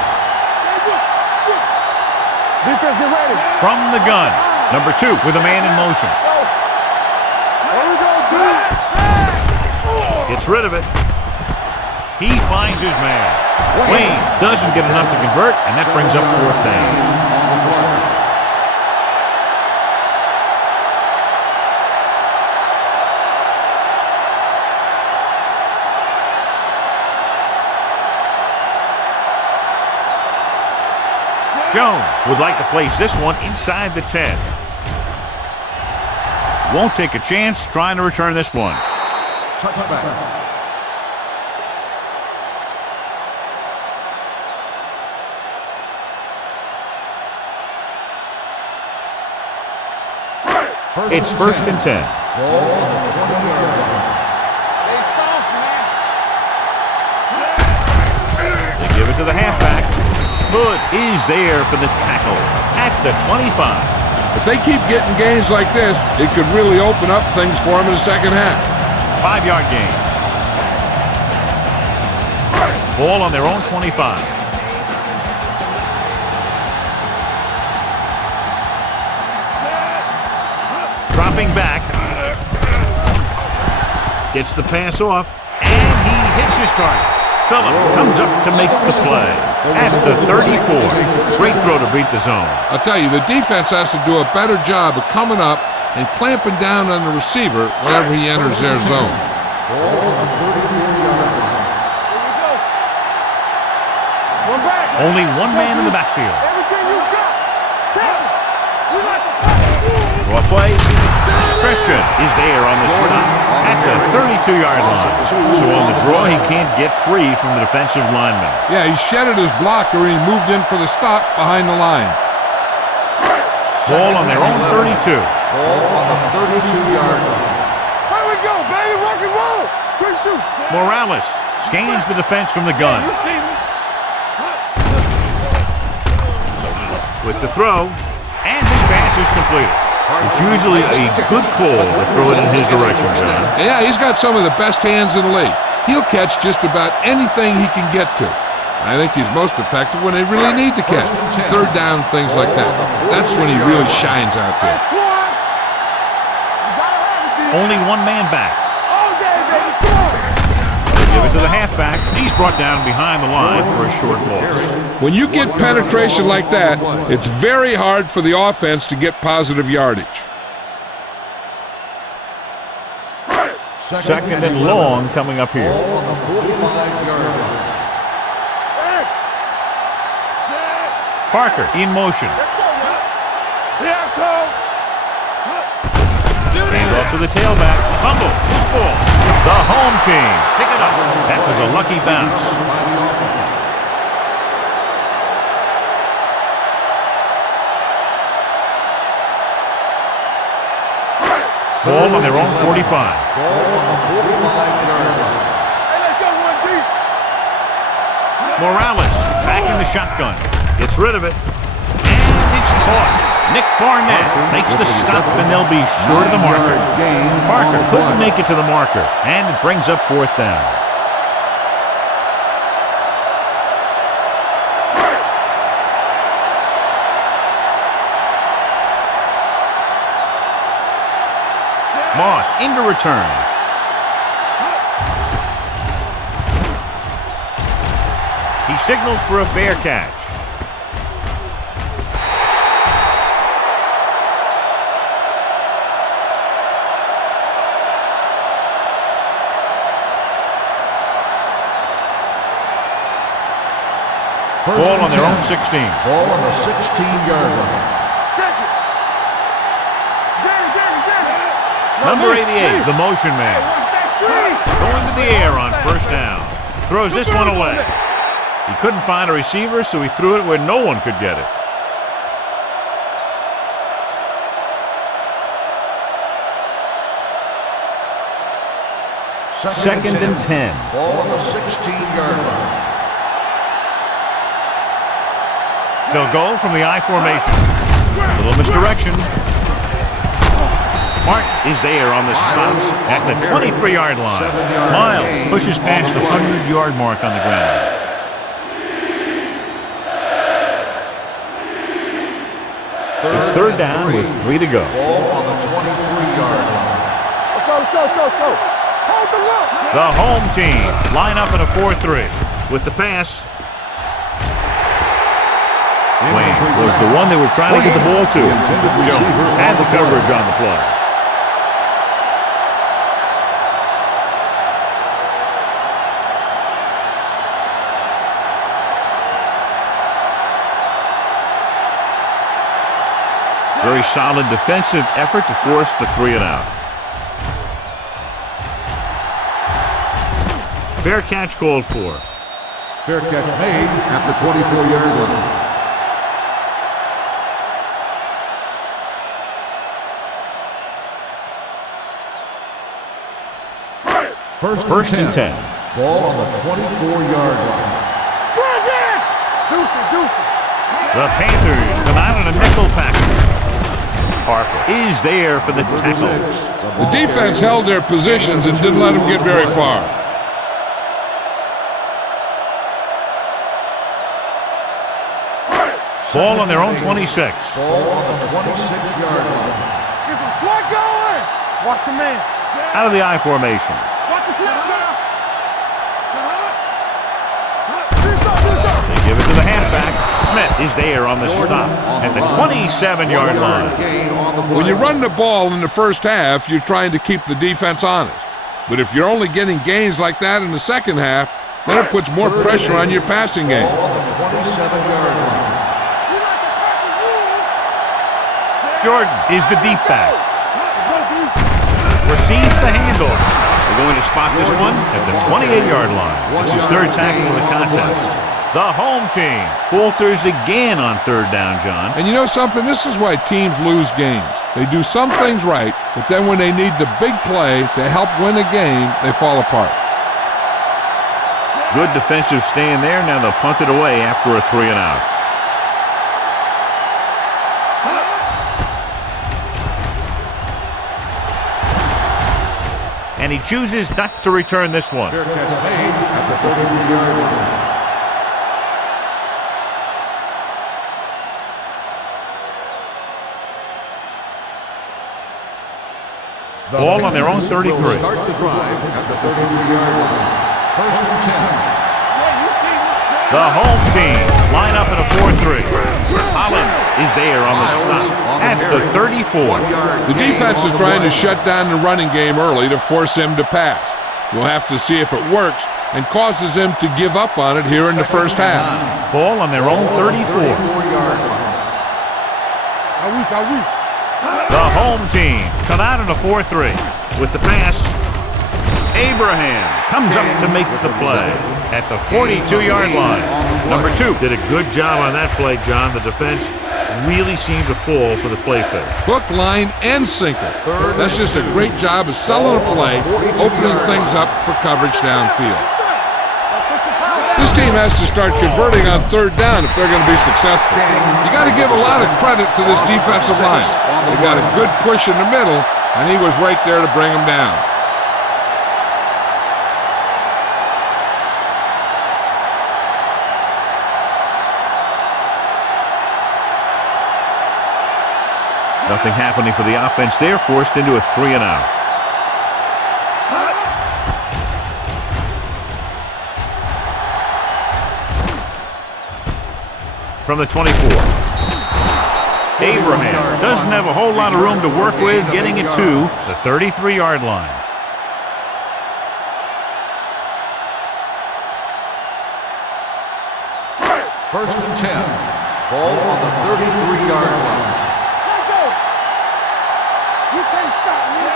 Defense, get ready. From the gun, number 2 with a man in motion. Here we go, dude. Gets rid of it. He finds his man. Wayne doesn't get enough to convert, and that brings up 4th down. Jones would like to place this one inside the 10. Won't take a chance trying to return this one. Touchback. It's 1st and 10. Ball on the 20-yard line. Stay soft, man. They give it to the halfback. Hood is there for the tackle at the 25. If they keep getting gains like this, it could really open up things for them in the second half. 5-yard gain. Ball on their own 25. Dropping back. Gets the pass off, and he hits his target. Phillips comes up to make the play at the 34. Great throw to beat the zone. I'll tell you, the defense has to do a better job of coming up and clamping down on the receiver whenever he enters their zone. Ball on the 34-yard line. Here we go. One back. Only one man in the backfield. Everything you got. Tell me. We like Draw play. Christian is there on the stop at the 32-yard line. So on the draw, he can't get free from the defensive lineman. Yeah, he shedded his blocker and he moved in for the stop behind the line. Ball on their own 32. Ball on the 32-yard line. Here we go, baby. Rock and roll. Quick shoot. Morales scans the defense from the gun. You see me. With the throw, and his pass is completed. It's usually a good call to throw it in his direction, John. Yeah, he's got some of the best hands in the league. He'll catch just about anything he can get to. I think he's most effective when they really need to catch. Third down, things like that. That's when he really shines out there. Squad. You gotta have it, dude. Only one man back. All day, baby. Come on. They give it to the halfback. He's brought down behind the line for a short loss. When you get penetration like that, it's very hard for the offense to get positive yardage. Second and long coming up here. Ball on the 45-yard line. Parker in motion. Here I come. Hand off to the tailback. Fumble. Loose ball. The home team. Pick it up. That was a lucky bounce. By the offense. Ball on their own 45. Ball on the 45-yard line. Hey, let's go one deep. Morales back in the shotgun. Gets rid of it. And it's caught. Nick Barnett makes the stop, and they'll be short of the marker. Parker couldn't make it to the marker, and it brings up 4th down. Moss into return. He signals for a fair catch. Ball on their own 16. Ball on the 16-yard line. Check it. Get it, get it, get it. Number 88, the motion man. Watch that screen. Going to the air on 1st down. Throws this one away. He couldn't find a receiver, so he threw it where no one could get it. Second and 10. Ball on the 16-yard line. They'll go from the I formation. A little misdirection. Martin is there on the stop at the 23-yard line. Miles pushes past the 100-yard mark on the ground. It's 3rd down with 3 to go. Ball on the 23-yard line. Let's go, let's go, let's go, let's go. Hold the look. The home team line up in a 4-3. With the pass, Wayne was the one they were trying to get the ball to. Jones had the coverage on the play. Very solid defensive effort to force the 3-and-out. Fair catch called for. Fair catch made at the 24-yard line. First and 10. Ball on the 24-yard line. The Panthers come out in a nickel package. Harper is there for the tackle. The defense held their positions and didn't let them get very far. Ball on their own 26. Ball on the 26-yard line. Get some slot going. Watch your man. Out of the I formation. Watch the slot going. They give it to the halfback. Smith is there on the stop at the 27-yard line. When you run the ball in the first half, you're trying to keep the defense honest. But if you're only getting gains like that in the second half, then it puts more pressure on your passing game. Ball on the 27-yard line. Jordan is the deep back. Receives the handoff. They're going to spot this one at the 28-yard line. It's his third tackle of the contest. The home team falters again on third down, John. And you know something? This is why teams lose games. They do some things right, but then when they need the big play to help win a game, they fall apart. Good defensive stand there. Now they'll punt it away after a 3-and-out. And he chooses not to return this one. Fair catch made at the 33-yard line. Ball on their own 33. Will start the drive at the 33-yard line. First and 10. The home team line up in a 4-3. Holland is there on the stop at the 34. The defense is trying to shut down the running game early to force him to pass. We'll have to see if it works and causes him to give up on it here in the first half. Ball on their own 34. The home team come out in a 4-3 with the pass. Abraham comes up to make the play at the 42-yard line. Number 2 did a good job on that play, John. The defense really seemed to fall for the play fake. Hook, line, and sinker. That's just a great job of selling a play, opening things up for coverage downfield. This team has to start converting on third down if they're going to be successful. You got to give a lot of credit to this defensive line. They got a good push in the middle, and he was right there to bring them down. Nothing happening for the offense there, forced into a 3-and-out. From the 24. Abraham doesn't have a whole lot of room to work with, getting it to the 33-yard line. First and 10. Ball on the 33-yard line.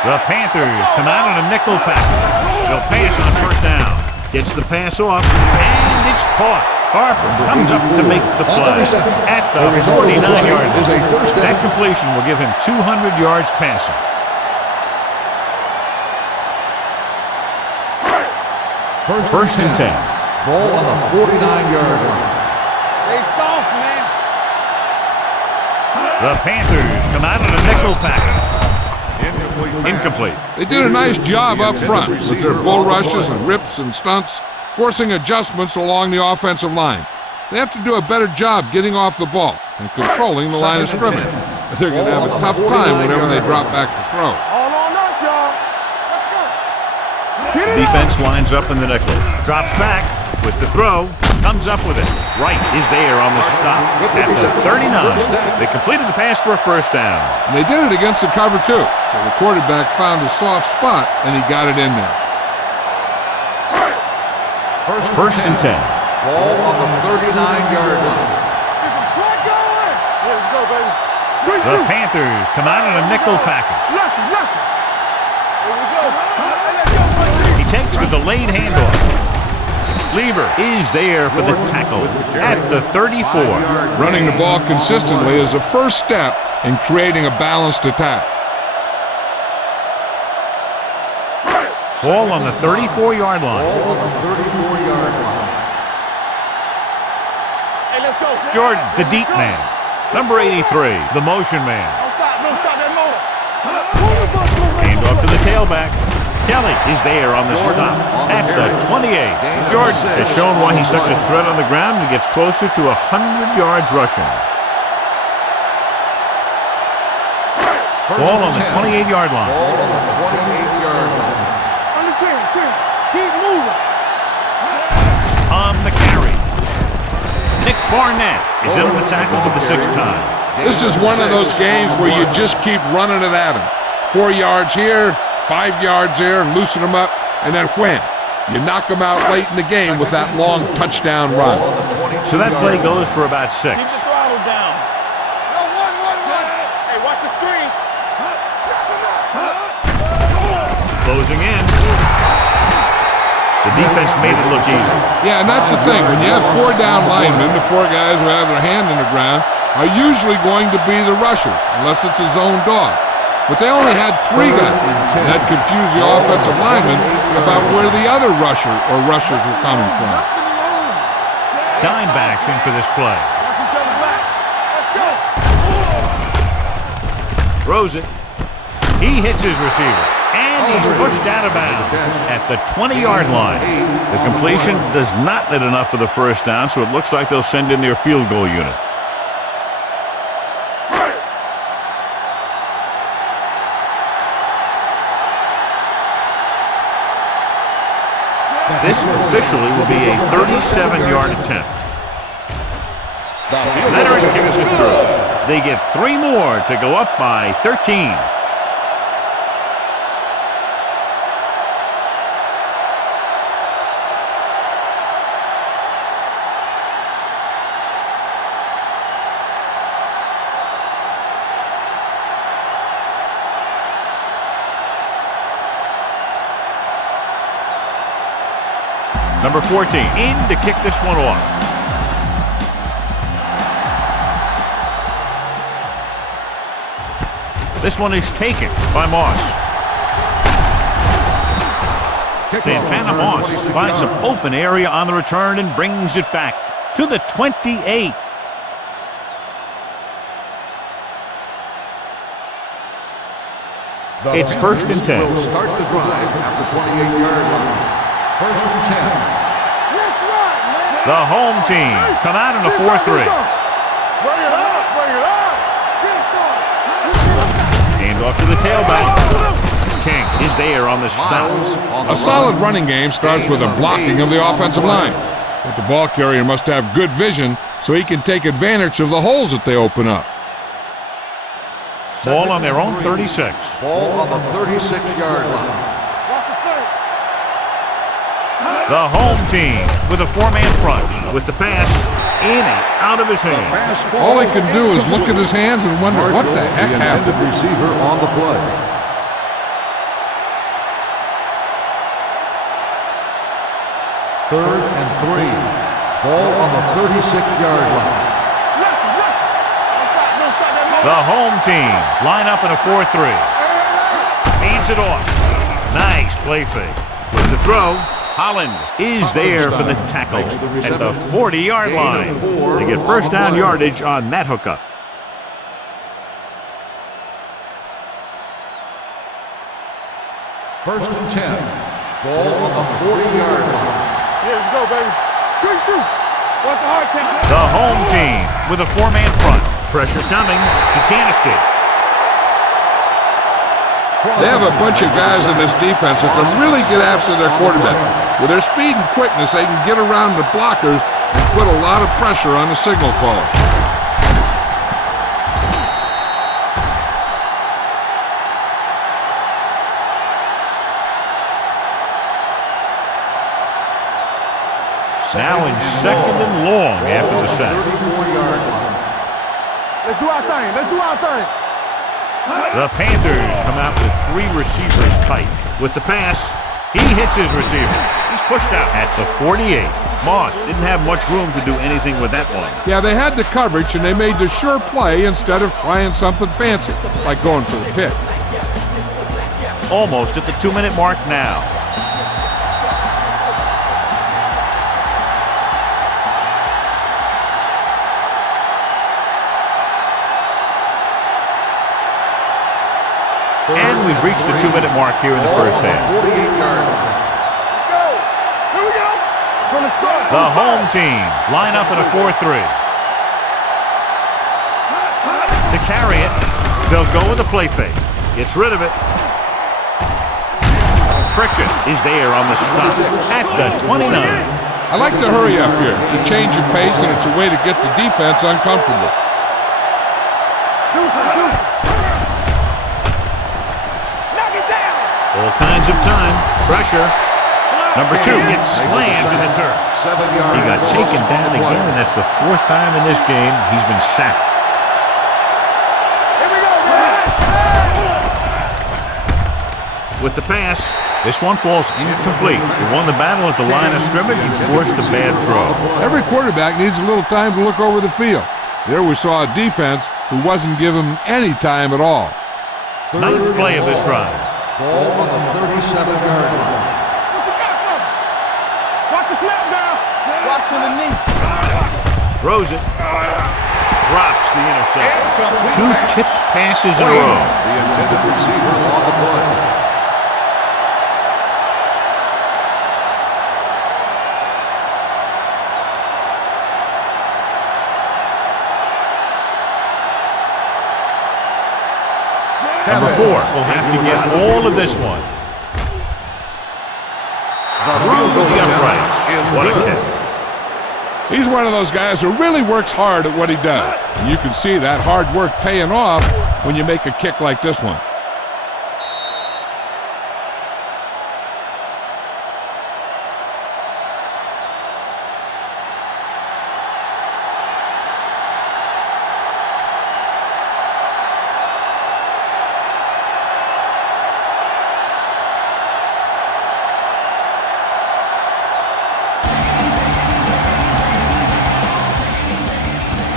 The Panthers come out in a nickel package. They'll pass on first down. Gets the pass off, and it's caught. Harper comes up to make the play at the 49-yard line. That completion will give him 200 yards passing. First and 10. Ball on the 49-yard line. They soft, man. The Panthers come out in a nickel package. Incomplete. They did a nice job up front with their bull rushes and rips and stunts, forcing adjustments along the offensive line. They have to do a better job getting off the ball and controlling the line of scrimmage. They're going to have a tough time whenever they drop back to throw. All on us, y'all. Let's go. Defense lines up in the nickel. Drops back with the throw. Comes up with it. Wright is there on the stop at the 39. They completed the pass for a first down. And they did it against the cover, too. So the quarterback found a soft spot, and he got it in there. First and 10. Ball on the 39-yard line. Get some slot going. Here we go, baby. The Panthers come out in a nickel package. He takes the delayed handoff. Lieber is there for the tackle at the 34. Running the ball consistently is the first step in creating a balanced attack. Ball on the 34-yard line. Hey, let's go. Jordan, the deep man. Number 83, the motion man. Don't stop that motor. Hand off to the tailback. Kelly is there on the stop at the 28. Jordan has shown why he's such a threat on the ground and gets closer to 100 yards rushing. Ball on the 28-yard line. Keep moving. On the carry. Nick Barnett is in on the tackle for the 6th time. This is one of those games where you just keep running it at him. 4 yards here, 5 yards there, and loosen them up, and then wham. You knock them out late in the game with that long touchdown run. So that play goes for about 6. Keep the throttle down. No, run. Hey, watch the screen. Closing in. The defense made it look easy. Yeah, and that's the thing. When you have 4 down linemen, the 4 guys who have their hand in the ground are usually going to be the rushers, unless it's a zone dog. But they only had 3 guys, and that confused the offensive linemen about where the other rusher or rushers were coming from. Dime backs in for this play. Throws it. He hits his receiver, and he's pushed out of bounds at the 20-yard line. The completion does not net enough for the first down, so it looks like they'll send in their field goal unit. This officially will be a 37-yard attempt. Leonard kicks it through. They get 3 more to go up by 13. Number 14 in to kick this one off. This one is taken by Moss. Santana Moss finds some open area on the return and brings it back to the 28. It's 1st and 10. Will start the drive at the 28-yard line. 1st and 10. The home team come out in a 4-3. Bring it up. Hand off to the tailback. King is there on the stop. A solid running game starts with a blocking of the offensive line. But the ball carrier must have good vision so he can take advantage of the holes that they open up. Ball on their own 36. Ball on the 36-yard line. The home team with a 4-man front with the pass in and out of his hands. All he can do is look at his hands and wonder what the heck happened. Receiver on the play. Third and 3. Ball on the 36-yard line. The home team line up in a 4-3. Hands it off. Nice play fake. With the throw, Holland is there for the tackle at the 40-yard line. They get first down yardage on that hookup. First and 10. Ball on the 40-yard line. Here we go, baby. Good shoot. Watch the hard count. The home team with a 4-man front. Pressure coming. He can't escape. They have a bunch of guys in this defense that can really get after their quarterback. With their speed and quickness, they can get around the blockers and put a lot of pressure on the signal caller. Now in 2nd and long after the sack. 34-yard line. Let's Let's do our thing. Let's do our thing. The Panthers come out with 3 receivers tight. With the pass, he hits his receiver. He's pushed out at the 48. Moss didn't have much room to do anything with that one. Yeah, they had the coverage, and they made the sure play instead of trying something fancy, like going for a pick. Almost at the 2-minute mark now. And we've reached the 2-minute mark here in the first half. 48-yard line. Let's go. Here we go. From the start. The home team line up in a 4-3. To carry it, they'll go with a play fake. Gets rid of it. Pritchett is there on the stop at the 29. I like to hurry up here. It's a change of pace, and it's a way to get the defense uncomfortable. Knock it down. All kinds of time. Pressure. Number 2 gets slammed in the turf. 7-yard. He got taken down again, and that's the 4th time in this game he's been sacked. Here we go, man. With the pass, this one falls incomplete. He won the battle at the line of scrimmage and forced a bad throw. Every quarterback needs a little time to look over the field. There we saw a defense who wasn't giving him any time at all. 9th play of this drive. Ball on the 37-yard line. What you got for me? Watch the snap down. Watching the knee. Throws it. Drops the interception. 2 tipped passes in a row. The intended receiver on the play. Number 4 will have to get all of this one. Through the uprights. What a kick. He's one of those guys who really works hard at what he does. And you can see that hard work paying off when you make a kick like this one.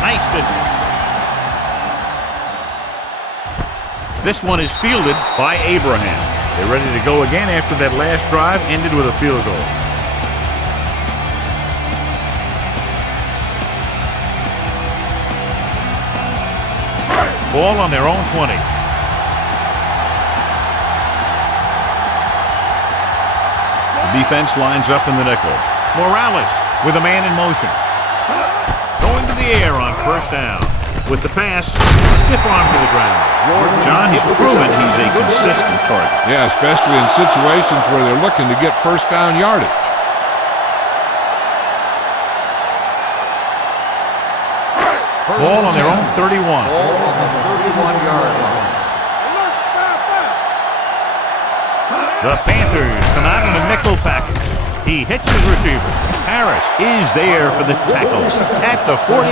Nice distance. This one is fielded by Abraham. They're ready to go again after that last drive ended with a field goal. Ball on their own 20. The defense lines up in the nickel. Morales with a man in motion. Going to the air on first down. With the pass, stiff arm to the ground. John, he's proven he's a consistent target. Yeah, especially in situations where they're looking to get first down yardage. Ball on their own 31. Ball on the 31-yard line. The Panthers come out in a nickel package. He hits his receiver. Harris is there for the tackle at the 44.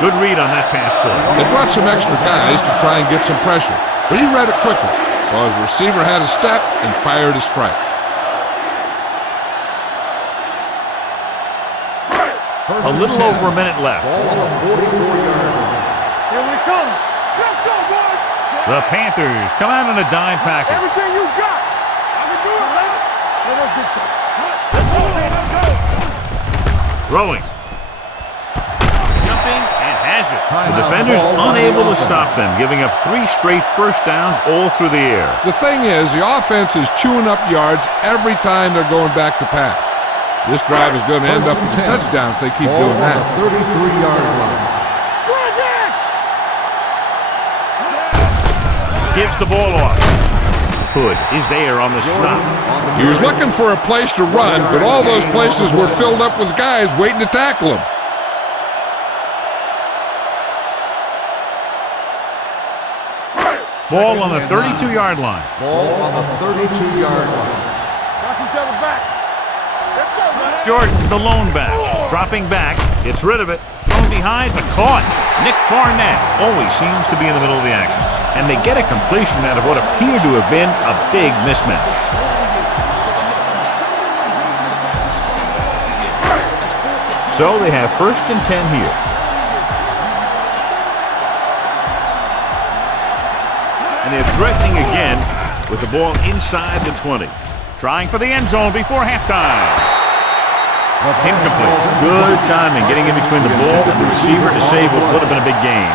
Good read on that pass play. They brought some extra guys to try and get some pressure, but he read it quickly, so his receiver had a step and fired a strike. A little over a minute left. Ball on the 44-yard line. Here we come. Let's go, boys. The Panthers come out in a dime package. Everything you got. I can do it, baby. Let's get you. Throwing. Jumping and has it. The defenders unable to stop them, giving up 3 straight first downs all through the air. The thing is, the offense is chewing up yards every time they're going back to pass. This drive is going to end up with a touchdown if they keep doing that. Ball on the 33-yard line. Gives the ball off. Hood is there on the stop. He was looking for a place to run, but all those places were filled up with guys waiting to tackle him. Ball on the 32-yard line. Ball on the 32-yard line. Watch each other back. Let's go, man. Jordan, the lone back, dropping back, gets rid of it, thrown in behind, but caught. Nick Barnett always seems to be in the middle of the action. And they get a completion out of what appeared to have been a big mismatch. So they have 1st and 10 here. And they're threatening again with the ball inside the 20. Trying for the end zone before halftime. Incomplete. Good timing getting in between the ball and the receiver to save what would have been a big gain.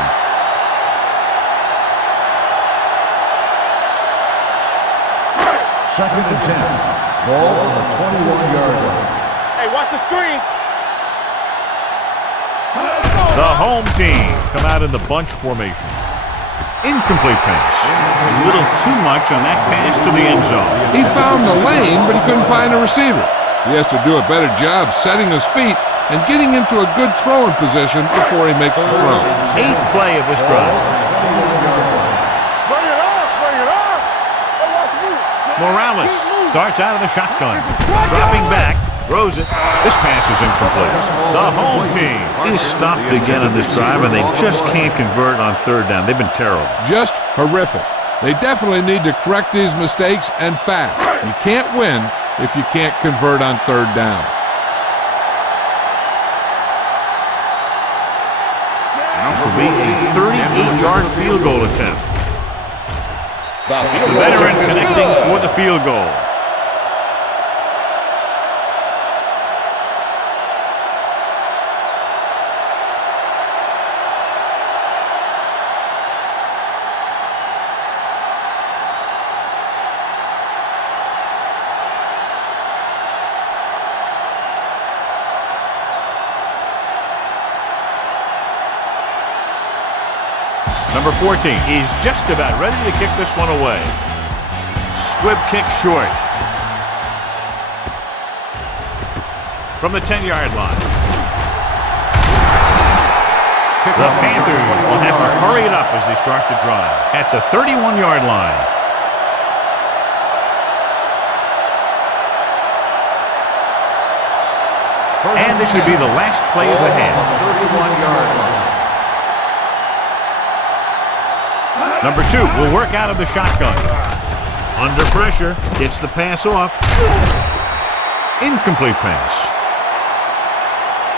Second and 10. Ball on the 21-yard line. Hey, watch the screen. The home team come out in the bunch formation. Incomplete pass. A little too much on that pass to the end zone. He found the lane, but he couldn't find a receiver. He has to do a better job setting his feet and getting into a good throwing position before he makes the throw. 8th play of this drive. Bring it up, bring it up. Hey, watch the move. Morales starts out of the shotgun. Dropping back, throws it. This pass is incomplete. The home team is stopped again on this drive, and they just can't convert on 3rd down. They've been terrible. Just horrific. They definitely need to correct these mistakes and fast. You can't win if you can't convert on 3rd down. This will be a 38-yard field goal attempt. The veteran connecting for the field goal. Number 14 is just about ready to kick this one away. Squib kick short. From the 10-yard line. The Panthers will have to hurry it up as they start the drive at the 31-yard line. And this should be the last play of the half. 31-yard line. Number 2 will work out of the shotgun. Under pressure, gets the pass off. Incomplete pass.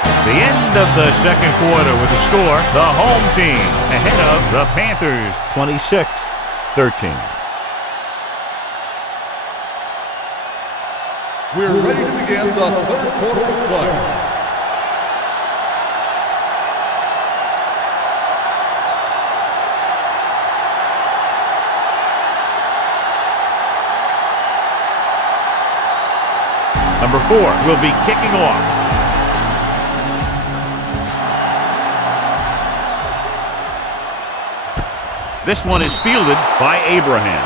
It's the end of the second quarter with the score. The home team ahead of the Panthers, 26-13. We're ready to begin the 3rd quarter of play. Number 4 will be kicking off. This one is fielded by Abraham.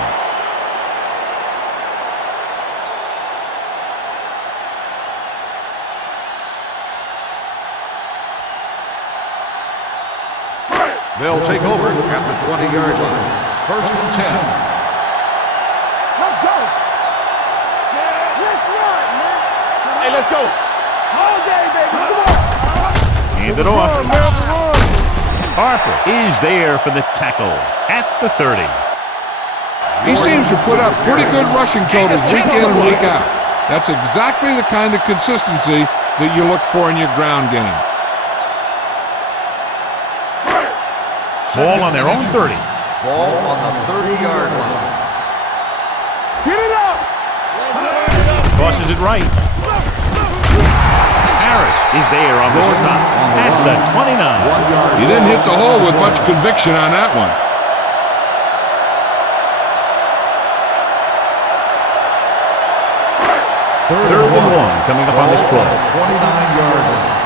They'll take over at the 20-yard line. 1st and 10. Let's go. Let's run, man. Hey, let's go. All day, baby. Come on. Hand it off. Harper is there for the tackle at the 30. He seems to put up pretty good rushing totals week in and week out. That's exactly the kind of consistency that you look for in your ground game. Ball on their own 30. Ball on the 30-yard line. Get it up. Tosses it right. Harris is there on the stop at the 29. He didn't hit the hole with much conviction on that one. Third and 1 coming up on this play. 29-yard line.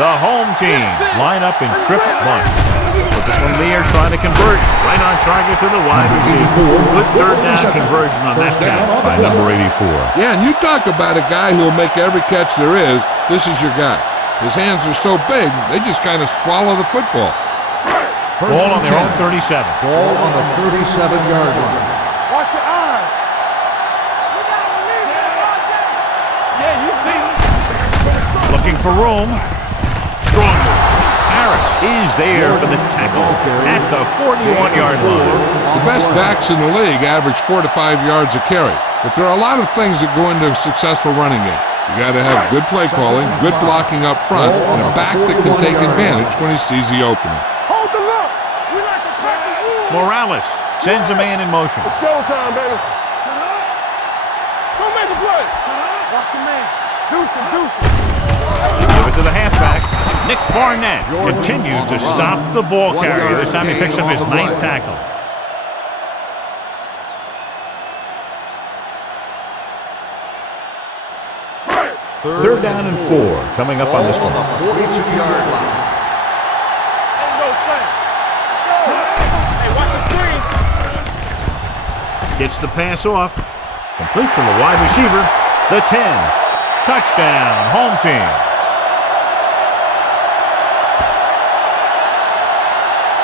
The home team line up in trips bunch. But this one there trying to convert right on target to the wide receiver. Good 3rd down conversion on that catch by number 84. Yeah, and you talk about a guy who will make every catch there is. This is your guy. His hands are so big, they just kind of swallow the football. Ball on their own 37. Ball on the 37-yard line. Watch your eyes. Yeah, you see. for room. Strong move. Harris is there for the tackle at the 41-yard line. The best backs in the league average 4 to 5 yards a carry, but there are a lot of things that go into a successful running game. You got to have good play calling, good blocking up front, and a back that can take advantage when he sees the opening. Hold the look. We like to track the wood. Morales sends a man in motion. It's showtime, baby. Go make the play. Watch your man. Deuce it. Give it to the halfback. Nick Barnett continues to stop the ball carrier. This time he picks up his 9th tackle. Third down and 4 coming up on this one. 42-yard line. Hey, watch the screen. Gets the pass off. Complete to the wide receiver. The 10. Touchdown, home team.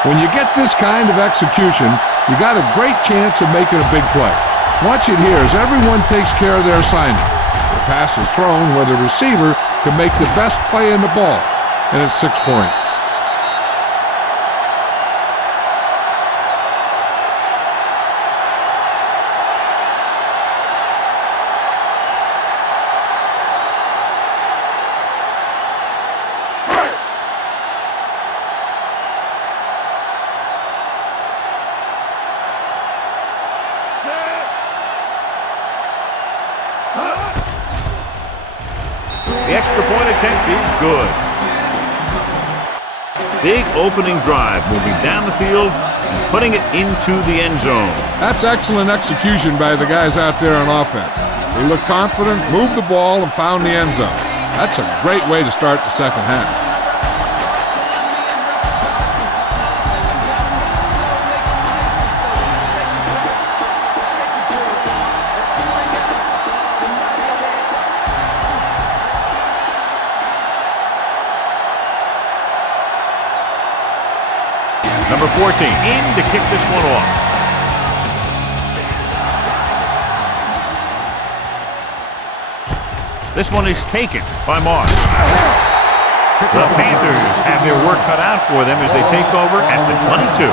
When you get this kind of execution, you got a great chance of making a big play. Watch it here as everyone takes care of their assignment. The pass is thrown where the receiver can make the best play in the ball, and it's 6 points. The extra point attempt is good. Big opening drive, moving down the field and putting it into the end zone. That's excellent execution by the guys out there on offense. They looked confident, moved the ball, and found the end zone. That's a great way to start the second half. Number 14 in to kick this one off. This one is taken by Moss. The Panthers have their work cut out for them as they take over at the 22.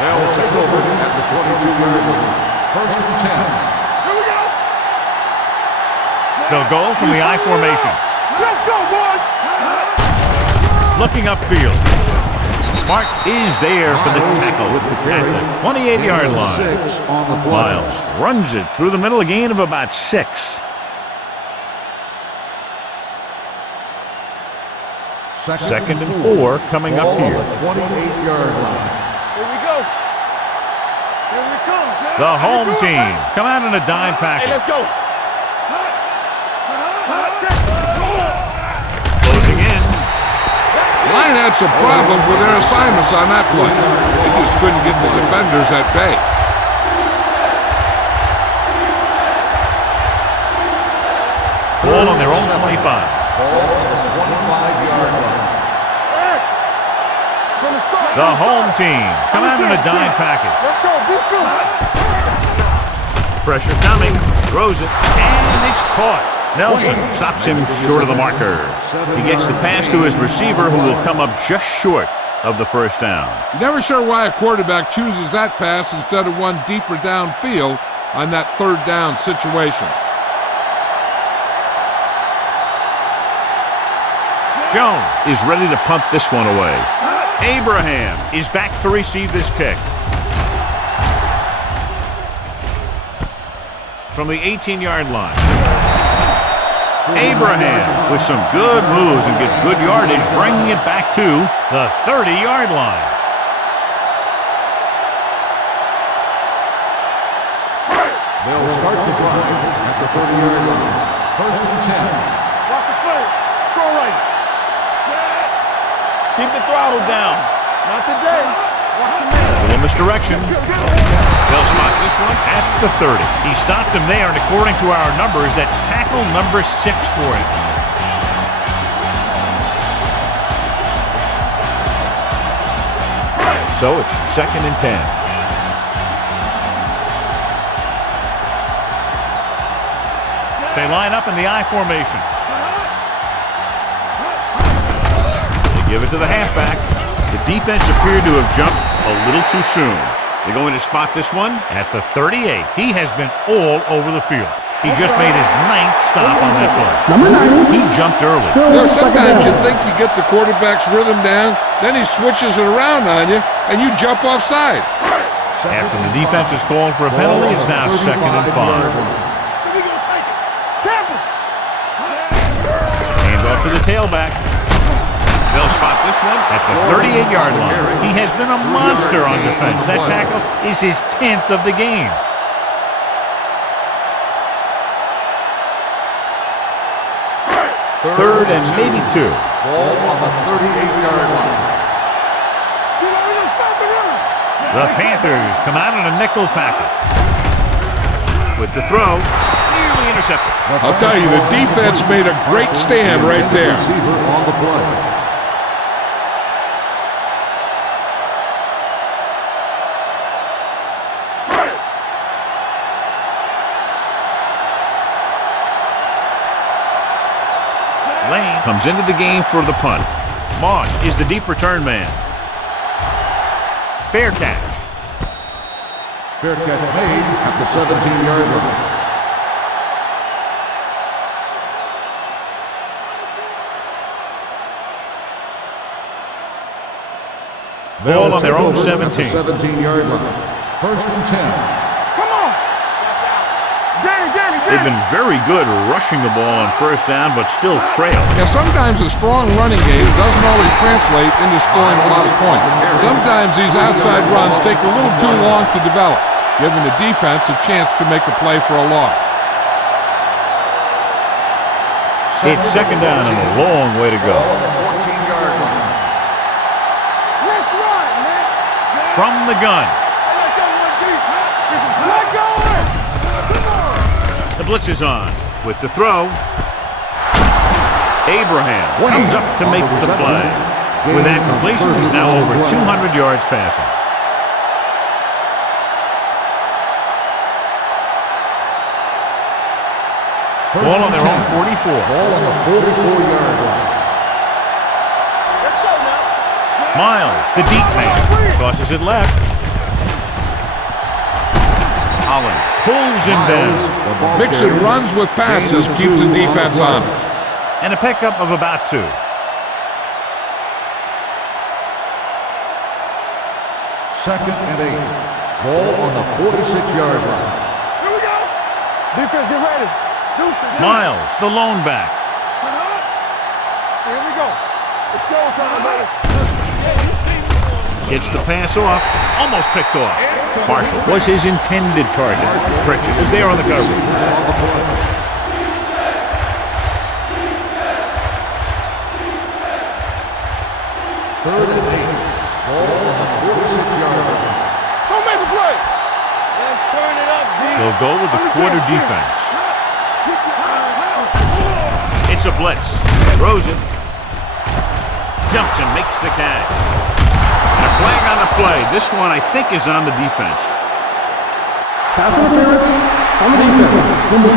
They'll take over at the 22-yard line. First and 10. They'll go from the I formation. Let's go, boys. Looking upfield. Mark is there for the tackle at the 28-yard line. Miles runs it through the middle, a gain of about 6. Second and 4 coming up here. 28-yard line. Here we go. Here we come, Zach. The home team come out in a dime Hey, package. let's go. Closing in. The line had some problems with their assignments on that play. They just couldn't get the defenders at bay. Ball on their own 25. Ball on the 25-yard line. The home team come out in a dime package. Let's go. Pressure coming. Throws it. And it's caught. Nelson stops him short of the marker. He gets the pass to his receiver, who will come up just short of the first down. Never sure why a quarterback chooses that pass instead of one deeper downfield on that third down situation. Jones is ready to punt this one away. Abraham is back to receive this kick. From the 18-yard line. Abraham with some good moves and gets good yardage, bringing it back to the 30-yard line. They'll start the drive at the 30-yard line. First and 10. Watch the play. Throw right. Keep the throttle down. Not today. Watch your man. A little misdirection. They'll spot this one at the 30. He stopped him there, and according to our numbers, that's tackle number 6 for him. So it's second and 10. They line up in the I formation. They give it to the halfback. The defense appeared to have jumped a little too soon. They're going to spot this one at the 38. He has been all over the field. He just made his 9th stop on that play. Number 90. He jumped early. Sometimes you think you get the quarterback's rhythm down, then he switches it around on you, and you jump off sides. After the defense is called for a penalty, it's now 2nd and 5. Hand off to the tailback. They'll spot this one at the 38-yard line. He has been a monster on defense. That tackle is his 10th of the game. Third and maybe 2. Ball on the 38-yard line. The Panthers come out in a nickel package. With the throw, nearly intercepted. I'll tell you, the defense made a great stand right there. Receiver on the play. Lane comes into the game for the punt. Moss is the deep return man. Fair catch. Fair catch made at the 17-yard line. Ball on their own 17. 17-yard line. 1st and 10. They've been very good rushing the ball on 1st down, but still trail. Now, sometimes a strong running game doesn't always translate into scoring a lot of points. Sometimes these outside runs take a little too long to develop, giving the defense a chance to make a play for a loss. It's 2nd down and a long way to go. 14-yard line. From the gun. The blitz is on. With the throw, Abraham comes up to make the play. With that completion, he's now over 200 yards passing. Ball on their own 44. Ball on the 44-yard line. Miles, the deep man, tosses it left. Holland pulls him down. Mixing runs with passes keeps the defense honest. And a pickup of about 2. Second and 8. Ball on the 46-yard line. Here we go. Defense, get ready. Miles, the lone back. Here we go. It's showtime, baby. Gets the pass off, almost picked off. Marshall was his intended target. Pritchett is there on the coverage. 3rd and 8. Ball on the 46-yard line. Don't make a play. Let's turn it up, Z. They'll go with the quarter defense. It's a blitz. Rosen jumps and makes the catch. And a flag on the play. This one, I think, is on the defense. Pass interference on the defense. Number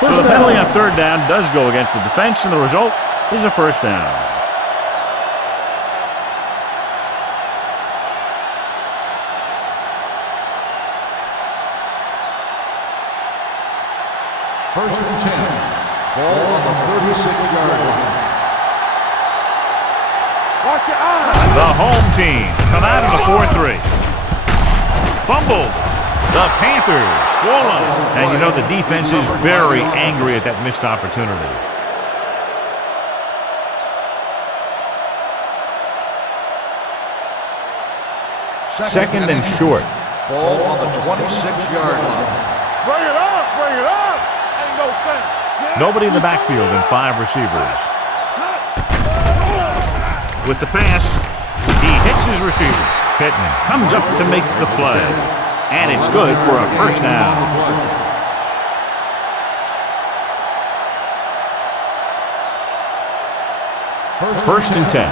34. So the penalty on 3rd down does go against the defense, and the result is a 1st down. First and 10. Ball on the 36-yard line. Watch your eyes. The home team come out in the 4-3. Fumbled. The Panthers swollen. And you know the defense is very angry at that missed opportunity. Second and short. Ball on the 26-yard line. Bring it up. Bring it up. Ain't no thing. Nobody in the backfield and 5 receivers. With the pass, he hits his receiver. Pittman comes up to make the play. And it's good for a 1st down. First and 10.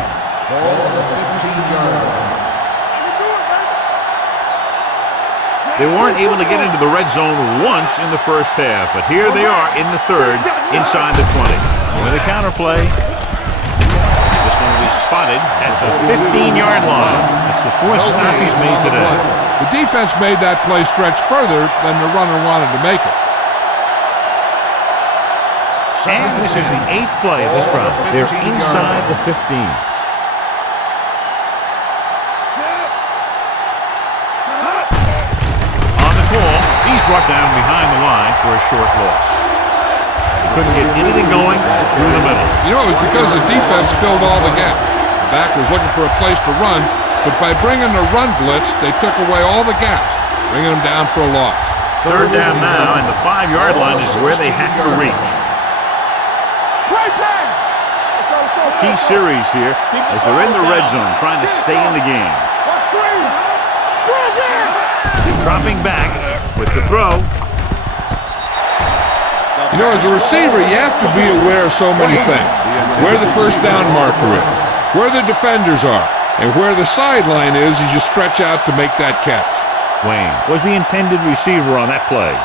Ball on the 15-yard line. They weren't able to get into the red zone once in the first half, but here they are in the third inside the 20. With a counter play. This one will be spotted at the 15-yard line. That's the fourth stop he's made today. The defense made that play stretch further than the runner wanted to make it. And this is the 8th play of this drive. They're inside the 15. On the call, he's brought down behind the line for a short loss. He couldn't get anything going through the middle. You know, it was because the defense filled all the gaps. The back was looking for a place to run, but by bringing the run blitz, they took away all the gaps, bringing them down for a loss. Third down now, and the 5-yard line is where they have to reach. Key series here as they're in the red zone trying to stay in the game. Dropping back with the throw. You know, as a receiver, you have to be aware of so many things. Where the first down marker is, where the defenders are, and where the sideline is as you stretch out to make that catch. Wayne was the intended receiver on that play.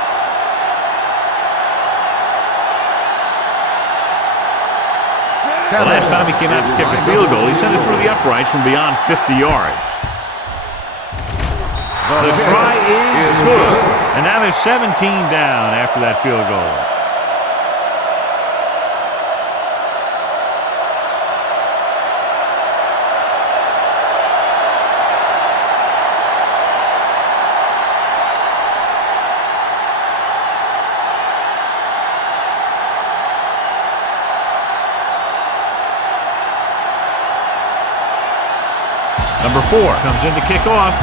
The last time he came out to kick a field goal, he sent it through the uprights from beyond 50 yards. The try is good. And now there's 17 down after that field goal. Number 4 comes in to kick off.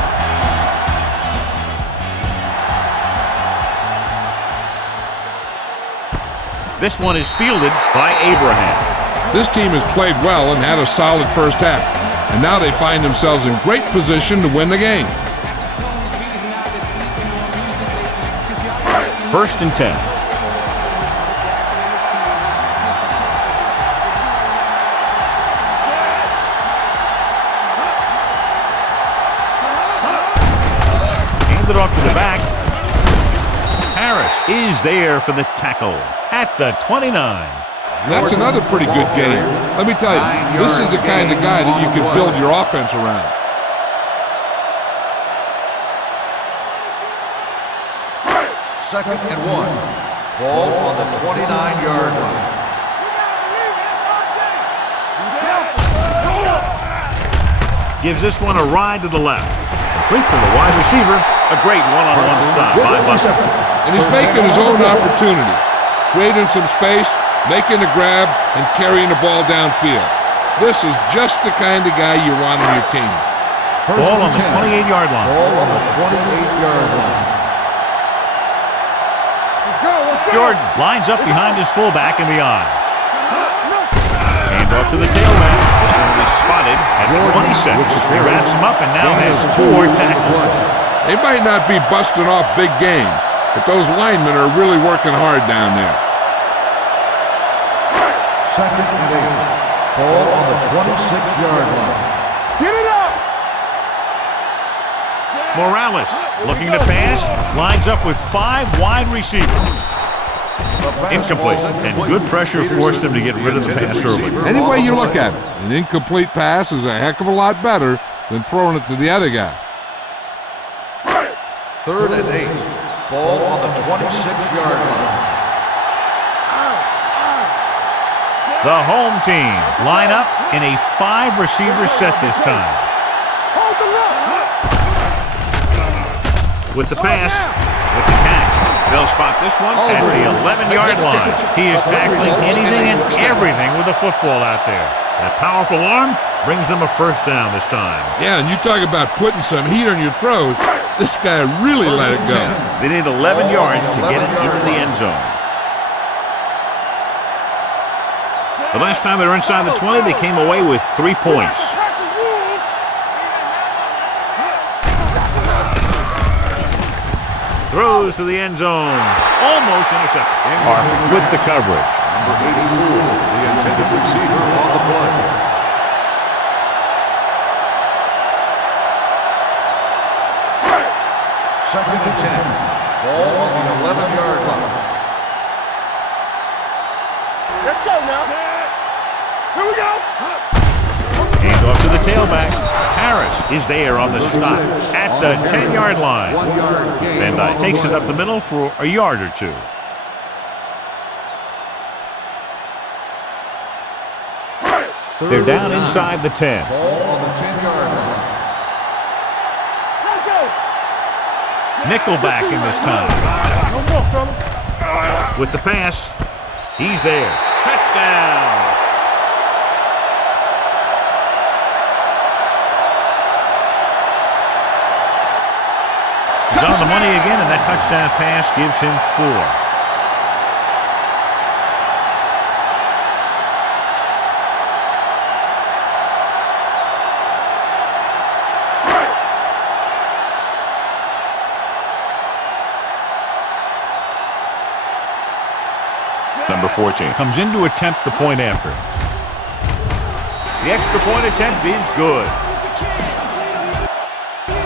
This one is fielded by Abraham. This team has played well and had a solid first half, and now they find themselves in great position to win the game. 1st and 10. It off to the back. Harris is there for the tackle at the 29. That's another pretty good game. Let me tell you, this is the kind of guy that you can build your offense around. Second and 1. Ball on the 29-yard line. Gives this one a ride to the left. Complete to the wide receiver. A great one-on-one stop by Buster. And he's making his own opportunities, creating some space, making a grab, and carrying the ball downfield. This is just the kind of guy you want on your team. Ball on the 28-yard line. Ball on the 28-yard line. Jordan lines up behind his fullback in the eye. Hand off to the tailback. This one will be spotted at the 26. He wraps him up and now has 4 tackles. They might not be busting off big games, but those linemen are really working hard down there. Second and 8. Ball on the 26-yard line. Get it up! Morales looking to pass. Lines up with 5 wide receivers. Incomplete. And good pressure forced him to get rid of the pass early. Any way you look at it, an incomplete pass is a heck of a lot better than throwing it to the other guy. 3rd and 8. Ball on the 26-yard line. The home team line up in a 5-receiver set this time. With the pass, with the catch. They'll spot this one at the 11-yard line. He is tackling anything and everything with a football out there. That powerful arm brings them a first down this time. Yeah, and you talk about putting some heat on your throws. This guy really let it go. They need 11 yards to get it into the end zone. The last time they were inside the 20, they came away with 3 points. Throws to the end zone. Almost intercepted. Harper with the coverage. Number 84, the intended receiver on the play. Second and 10. Ball on the 11-yard line. Let's go now. Here we go. Hand off to the tailback. Harris is there on the stop at the 10-yard line. 1-yard gain. Van Dyke takes it up the middle for a yard or two. They're down inside the 10. Ball on the 10-yard line. Let's go. Nickelback in this time. No more, fella. With the pass, he's there. Touchdown. He's on the money again, and that touchdown pass gives him 4. Number 14 comes in to attempt the point after. The extra point attempt is good.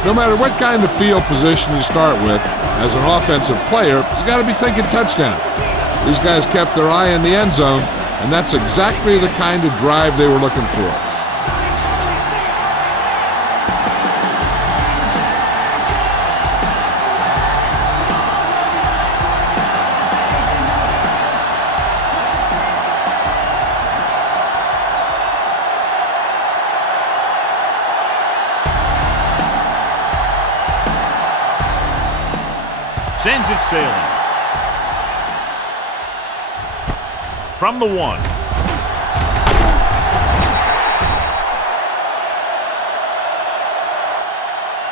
No matter what kind of field position you start with, as an offensive player, you got to be thinking touchdown. These guys kept their eye in the end zone, and that's exactly the kind of drive they were looking for. Sends it sailing. From the 1.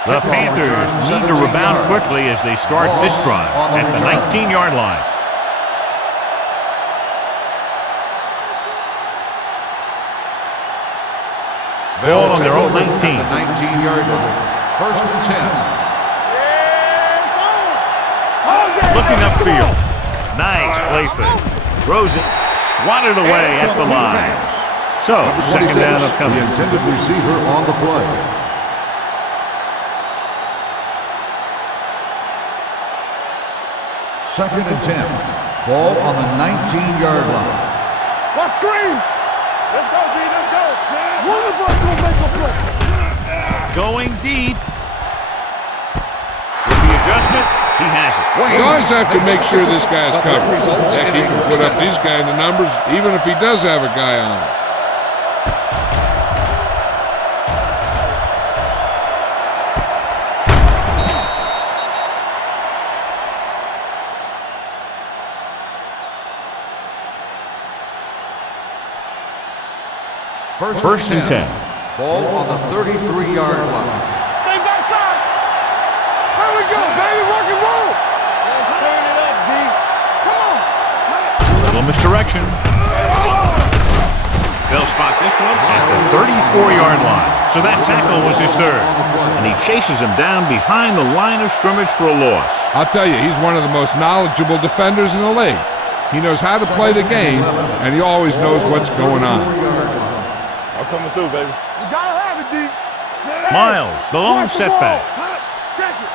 The Panthers need to rebound quickly as they start this drive at the 19-yard line. Ball on their own 19. 19-yard line. First and 10. Looking upfield. Nice play fake. Throws it. Swatted away at the line. So, second down upcoming. The intended receiver on the play. Second and 10. Ball on the 19-yard line. What screen? Let's go, D. Let's go. One of us will make a play. Going deep. With the adjustment, he has it. You always have to make sure this guy's covered. Heck, he can put up these kind of numbers even if he does have a guy on him. First and 10. Ball on the 33-yard line. Stay backside. There we go, baby. Rock and roll. Let's turn it up, D. Come on. Little misdirection. They'll spot this one at the 34-yard line. So that tackle was his third. And he chases him down behind the line of scrimmage for a loss. I'll tell you, he's one of the most knowledgeable defenders in the league. He knows how to play the game, and he always knows what's going on. I'm coming through, baby. You gotta have it, D. Miles, the lone setback. Check it.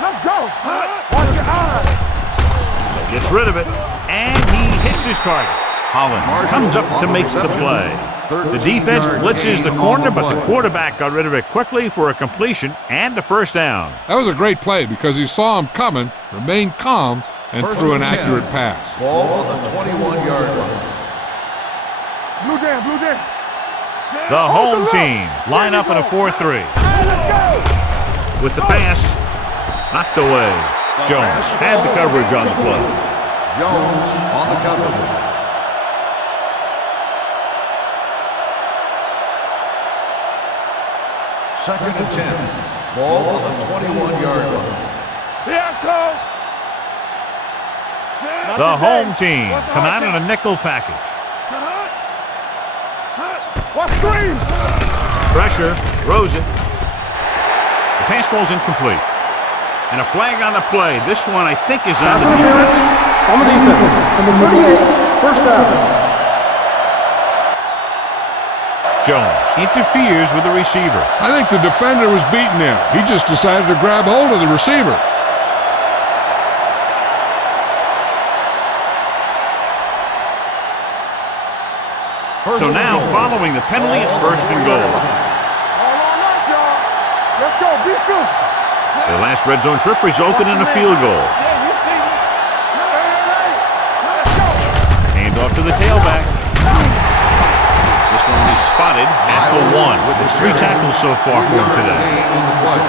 Let's go. Watch your eyes. Gets rid of it, and he hits his target. Holland comes up to make the play. The defense blitzes the corner, but the quarterback got rid of it quickly for a completion and a first down. That was a great play because he saw him coming, remained calm, and threw an accurate pass. Ball on the 21-yard line. Blue down, blue down. The home team line up in a 4-3. With the pass, knocked away. Jones had the coverage on the play. Jones on the coverage. Second and 10. Ball on the 21-yard line. Here it comes. The home team come out in a nickel package. What screen? Pressure, throws it. The pass falls incomplete. And a flag on the play. This one, I think, is on Pass the interference defense. on the defense. Number 38, first down. Jones interferes with the receiver. I think the defender was beating him. He just decided to grab hold of the receiver. So now, following the penalty, it's first and goal. All on us, y'all. Let's go. Be physical. The last red zone trip resulted in a field goal. Yeah, you see me. Let's go. Hand off to the tailback. This one is spotted at the 1. It's 3 tackles so far for him today.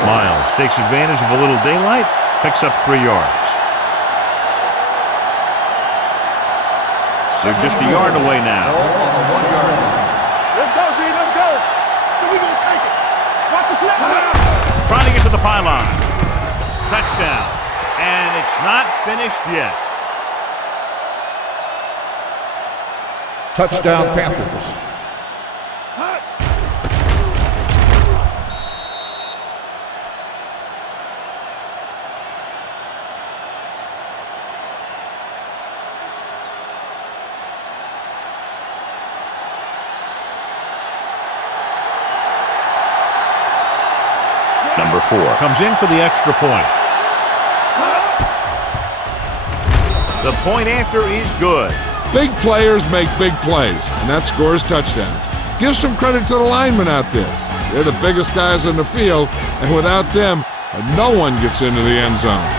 Miles takes advantage of a little daylight, picks up 3 yards. They're just a yard away now. Let's go, D. Let's go. So we gonna take it. Watch this left. Trying to get to the pylon. Touchdown. And it's not finished yet. Touchdown, Panthers. Number 4 comes in for the extra point. The point after is good. Big players make big plays, and that scores touchdowns. Give some credit to the linemen out there. They're the biggest guys in the field, and without them, no one gets into the end zone.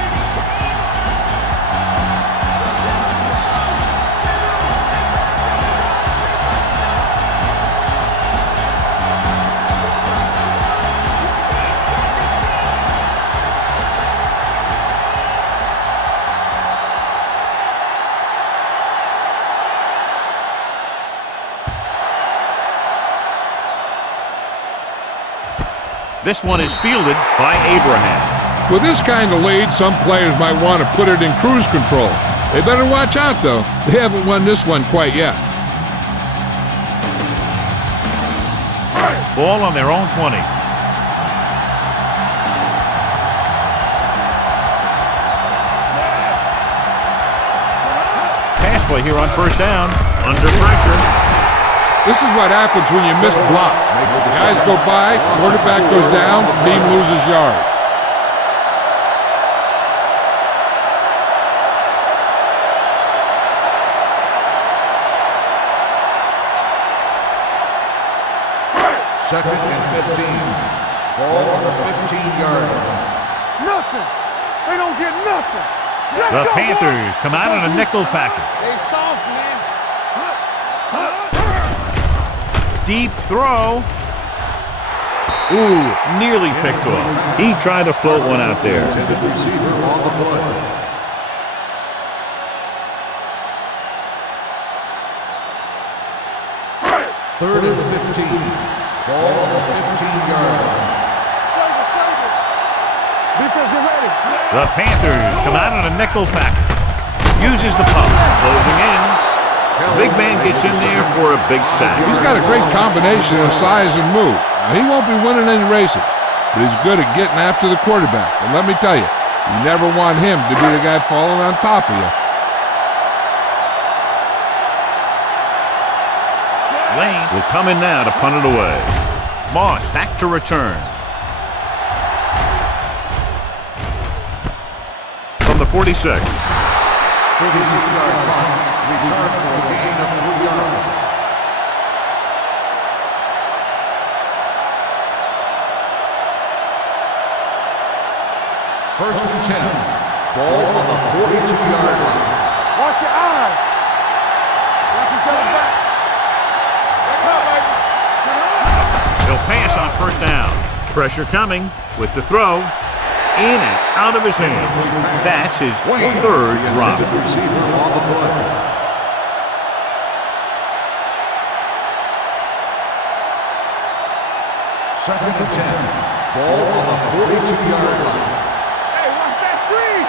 This one is fielded by Abraham. With this kind of lead, some players might want to put it in cruise control. They better watch out, though. They haven't won this one quite yet. Ball on their own 20. Pass play here on first down. Under pressure. This is what happens when you miss block. Guys go by, quarterback goes down, team loses yards. Second and 15. Ball on the 15-yard line. Nothing. They don't get nothing. Let's The go, Panthers boys. come out in a nickel package. They soft, man. Deep throw. Ooh, nearly picked off. He tried to float one out there. Intended receiver on the play. Third and 15. Ball on the 15-yard line. Save it. Defense, get ready. The Panthers come out in a nickel package. Uses the pump. Closing in. Big man gets in there for a big sack. He's got a great combination of size and move. Now, he won't be winning any races, but he's good at getting after the quarterback. And let me tell you, you never want him to be the guy falling on top of you. Lane will come in now to punt it away. Moss back to return. From the 46. 36-yard punt. Return for a gain of 3 yards. First and 10. Ball on the 42-yard line. Watch your eyes. Watch each other back. He'll pass on first down. Pressure coming with the throw. In and out of his hands. That's his third drop. Receiver on the play. Second and 10. Ball on the 42-yard line. Hey, watch that screen.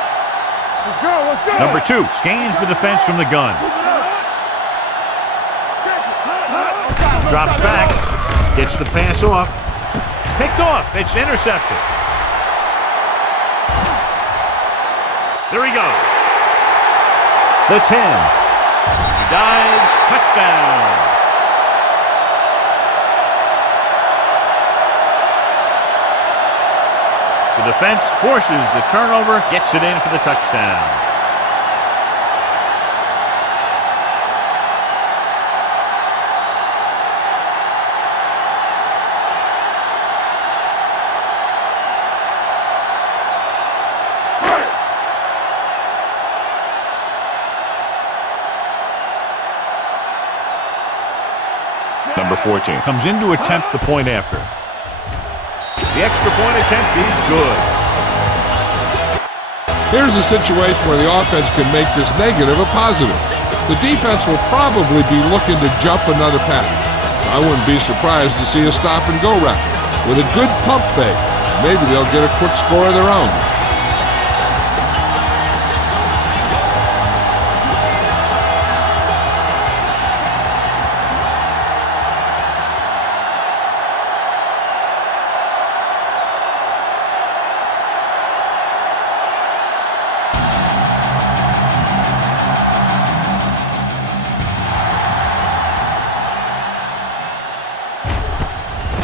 Let's go. Let's go. Number 2 scans the defense from the gun. Drops back. Gets the pass off. Picked off. It's intercepted. There he goes. The 10. He dives. Touchdown. The defense forces the turnover, gets it in for the touchdown. 14. Comes in to attempt the point after. The extra point attempt is good. Here's a situation where the offense can make this negative a positive. The defense will probably be looking to jump another pass. I wouldn't be surprised to see a stop-and-go route. With a good pump fake, maybe they'll get a quick score of their own.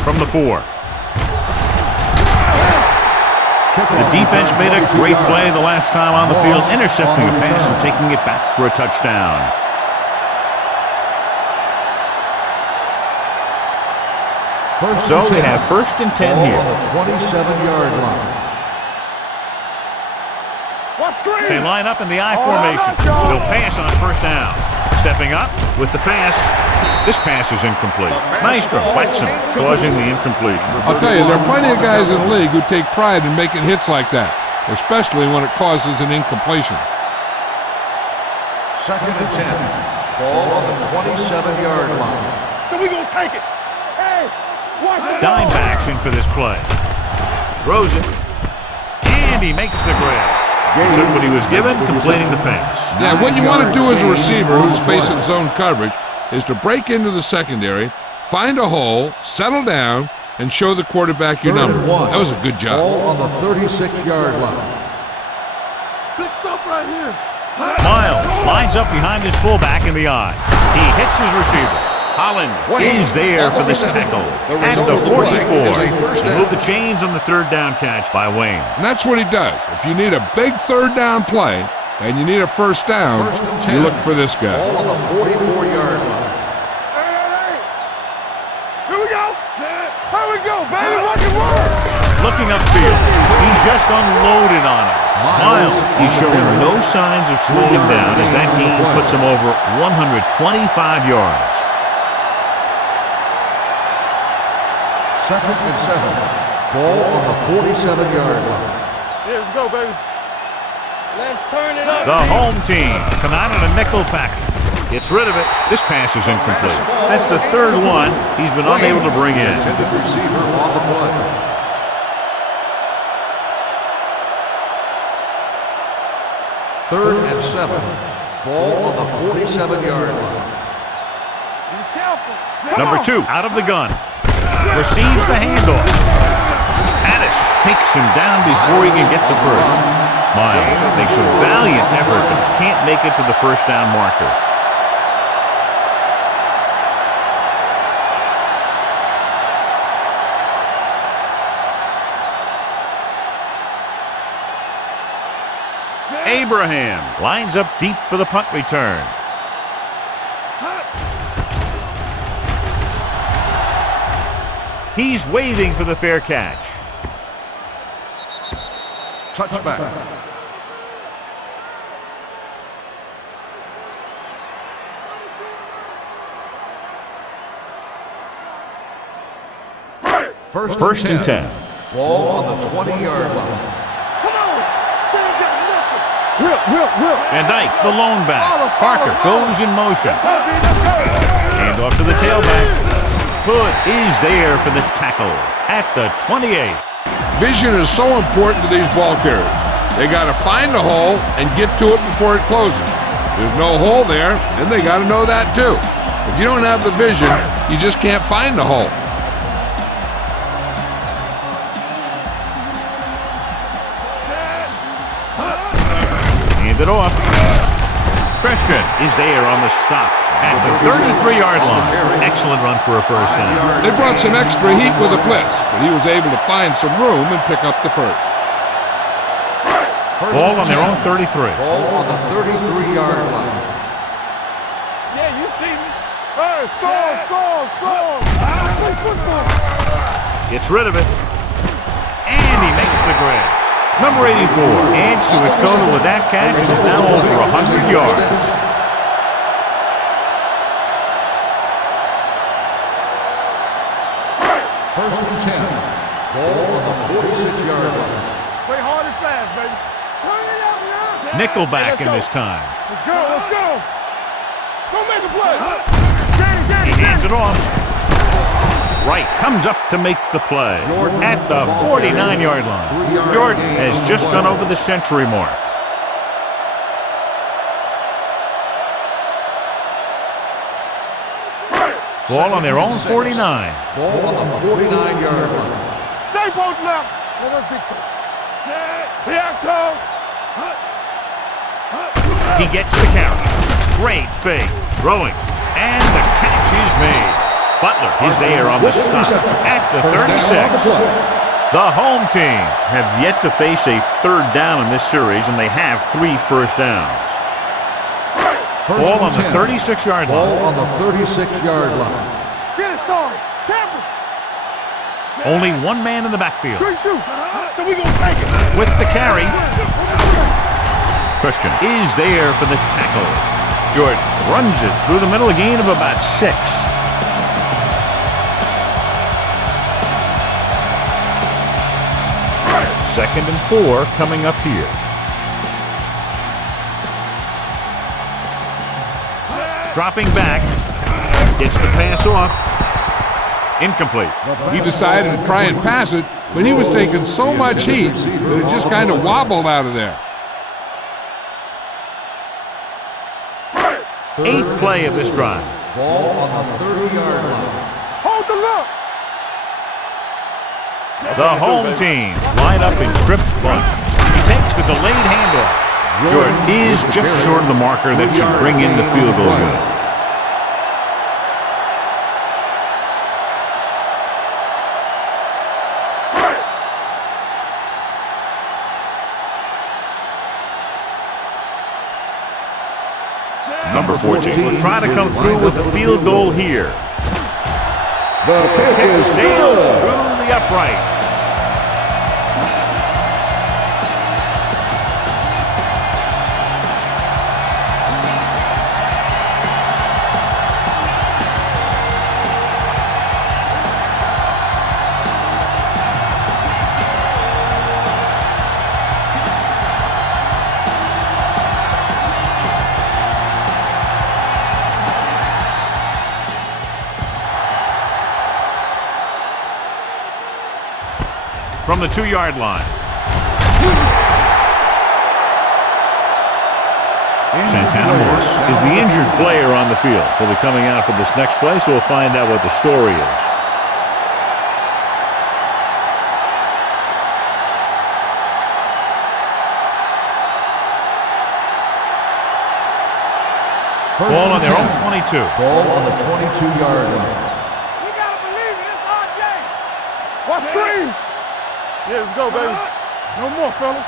From the 4. The defense made a great play the last time on the field, intercepting a pass and taking it back for a touchdown. So they have 1st and 10 here. On the 27-yard line. They line up in the I formation. They'll pass on 1st down. Stepping up with the pass. This pass is incomplete. Maestro whacks him, causing the incompletion. I'll tell you, there are plenty of guys in the league who take pride in making hits like that, especially when it causes an incompletion. 2nd and 10. Ball on the 27-yard line. So we gonna take it. Hey, watch it. Dime backs in for this play. Throws it. And he makes the grab. Took what he was given, completing the pass. Yeah, what you want to do as a receiver who's facing zone coverage is to break into the secondary, find a hole, settle down, and show the quarterback your number. That was a good job. Ball on the 36-yard line. Big stop right here. Miles lines up behind his fullback in the I. He hits his receiver. Holland is there for this tackle at the 44. To move the chains on the 3rd down catch by Wayne. And that's what he does. If you need a big 3rd down play and you need a 1st down, you look for this guy. Ball on the 44-yard line. Hey. Here we go. Here we go, baby. Rock and roll. Looking upfield, he just unloaded on him. Miles, he's showing no signs of slowing down as that gain puts him over 125 yards. 2nd and 7. Ball on the 47-yard line. Yeah, let's go, baby. Let's turn it up. The home team come out in a nickel package. Gets rid of it. This pass is incomplete. That's the 3rd one he's been unable to bring in. Intended receiver on the play. 3rd and 7. Ball on the 47-yard line. Be careful. Number 2 out of the gun. Receives the handoff. Addis takes him down before he can get the first. Miles makes a valiant effort but can't make it to the 1st down marker. Abraham lines up deep for the punt return. He's waving for the fair catch. Touchback. First and 10. Ball on the 20-yard line. Come on. They ain't got nothing. Will. Van Dyke, the lone back. Parker goes in motion. Hand off to the tailback. Hood is there for the tackle at the 28. Vision is so important to these ball carriers. They got to find a hole and get to it before it closes. There's no hole there, and they got to know that too. If you don't have the vision, you just can't find the hole. Hand it off. Christian is there on the stop at the 33-yard line. Excellent run for a 1st down. They brought some extra heat with a blitz, but he was able to find some room and pick up the first. Ball on their own 33. Ball on the 33-yard line. Yeah, you see me. Hey, score. Play football. Gets rid of it. And he makes the grab. Number 84 adds to his total with that catch and is now over 100 yards. Ball on the 46-yard line. Play hard and fast, baby. Turn it up now. Nickelback in this time. Let's go, let's go. Go make a play. He hands it off. Wright comes up to make the play at the 49-yard line. Jordan has just gone over the century mark. Ball on their own 49. Ball on the 49-yard line. Stay post left. Let us be two. He gets the count. Great fake. Throwing. And the catch is made. Butler is there on the stop at the 36. The home team have yet to face a third down in this series, and they have 3 first downs. Ball on the 36-yard line. Ball on the 36-yard line. Get it, sorry. Tampa. Only one man in the backfield. Good shoot. So we gonna take it. With the carry. Christian is there for the tackle. Jordan runs it through the middle, a gain of about 6. Second and 4 coming up here. Dropping back. Gets the pass off. Incomplete. He decided to try and pass it, but he was taking so much heat that it just kind of wobbled out of there. 8th play of this drive. Ball on the 30-yard line. Hold the look. The home team line up in trips bunch. He takes the delayed handoff. Jordan is just short of the marker that should bring in the field goal unit. Number 14 will try to come through with the field goal here. The kick sails through the uprights. From the 2-yard line. Santana Moss is the injured player on the field. He'll be coming out for this next play, so we'll find out what the story is. Ball on their own 22. Ball on the 22-yard line. What screen? Yeah, let's go, baby. No more, fellas.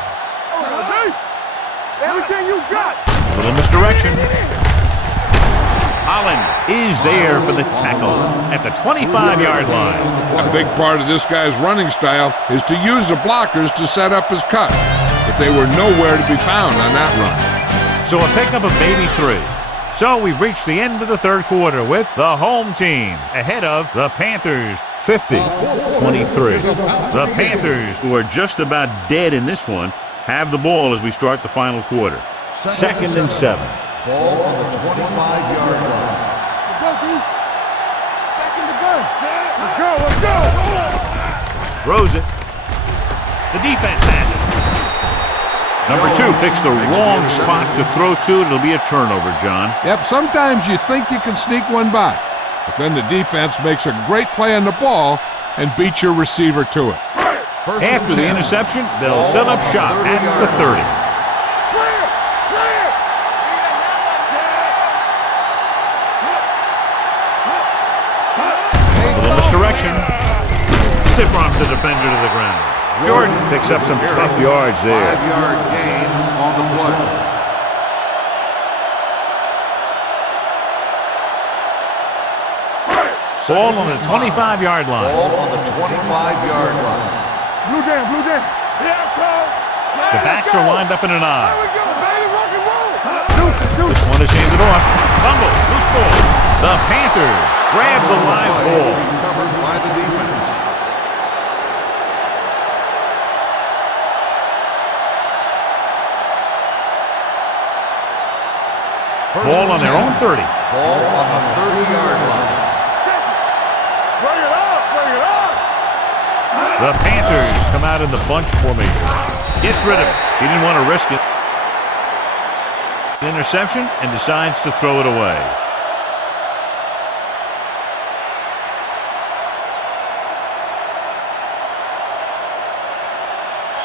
Everything you got. Little misdirection. Holland is there for the tackle at the 25-yard line. A big part of this guy's running style is to use the blockers to set up his cut, but they were nowhere to be found on that run. So a pickup of maybe 3. So we've reached the end of the third quarter with the home team ahead of the Panthers 50-23. The Panthers, who are just about dead in this one, have the ball as we start the final quarter. Second and 7. Ball on the 25-yard line. Let's go, D. Back in the gun. Let's go. Throws it. The defense has it. Number 2 picks the wrong spot to throw to. It'll be a turnover, John. Yep, sometimes you think you can sneak one by, but then the defense makes a great play on the ball and beats your receiver to it. After the interception, they'll set up shop at the 30. Little misdirection. Stiff arms the defender to the ground. Jordan picks up some tough yards there. 5-yard gain on the play. Ball on the 25-yard line. Ball on the 25-yard line. Blue jam, blue jam. The backs are lined up in an eye. There we go, baby. Rock and roll. This one is handed off. Fumble, loose ball. The Panthers grab the live ball. Covered by the defense. Ball on their own 30. Ball on the 30-yard line. Bring it up, bring it up. The Panthers come out in the bunch formation. Gets rid of it. He didn't want to risk it. Interception and decides to throw it away.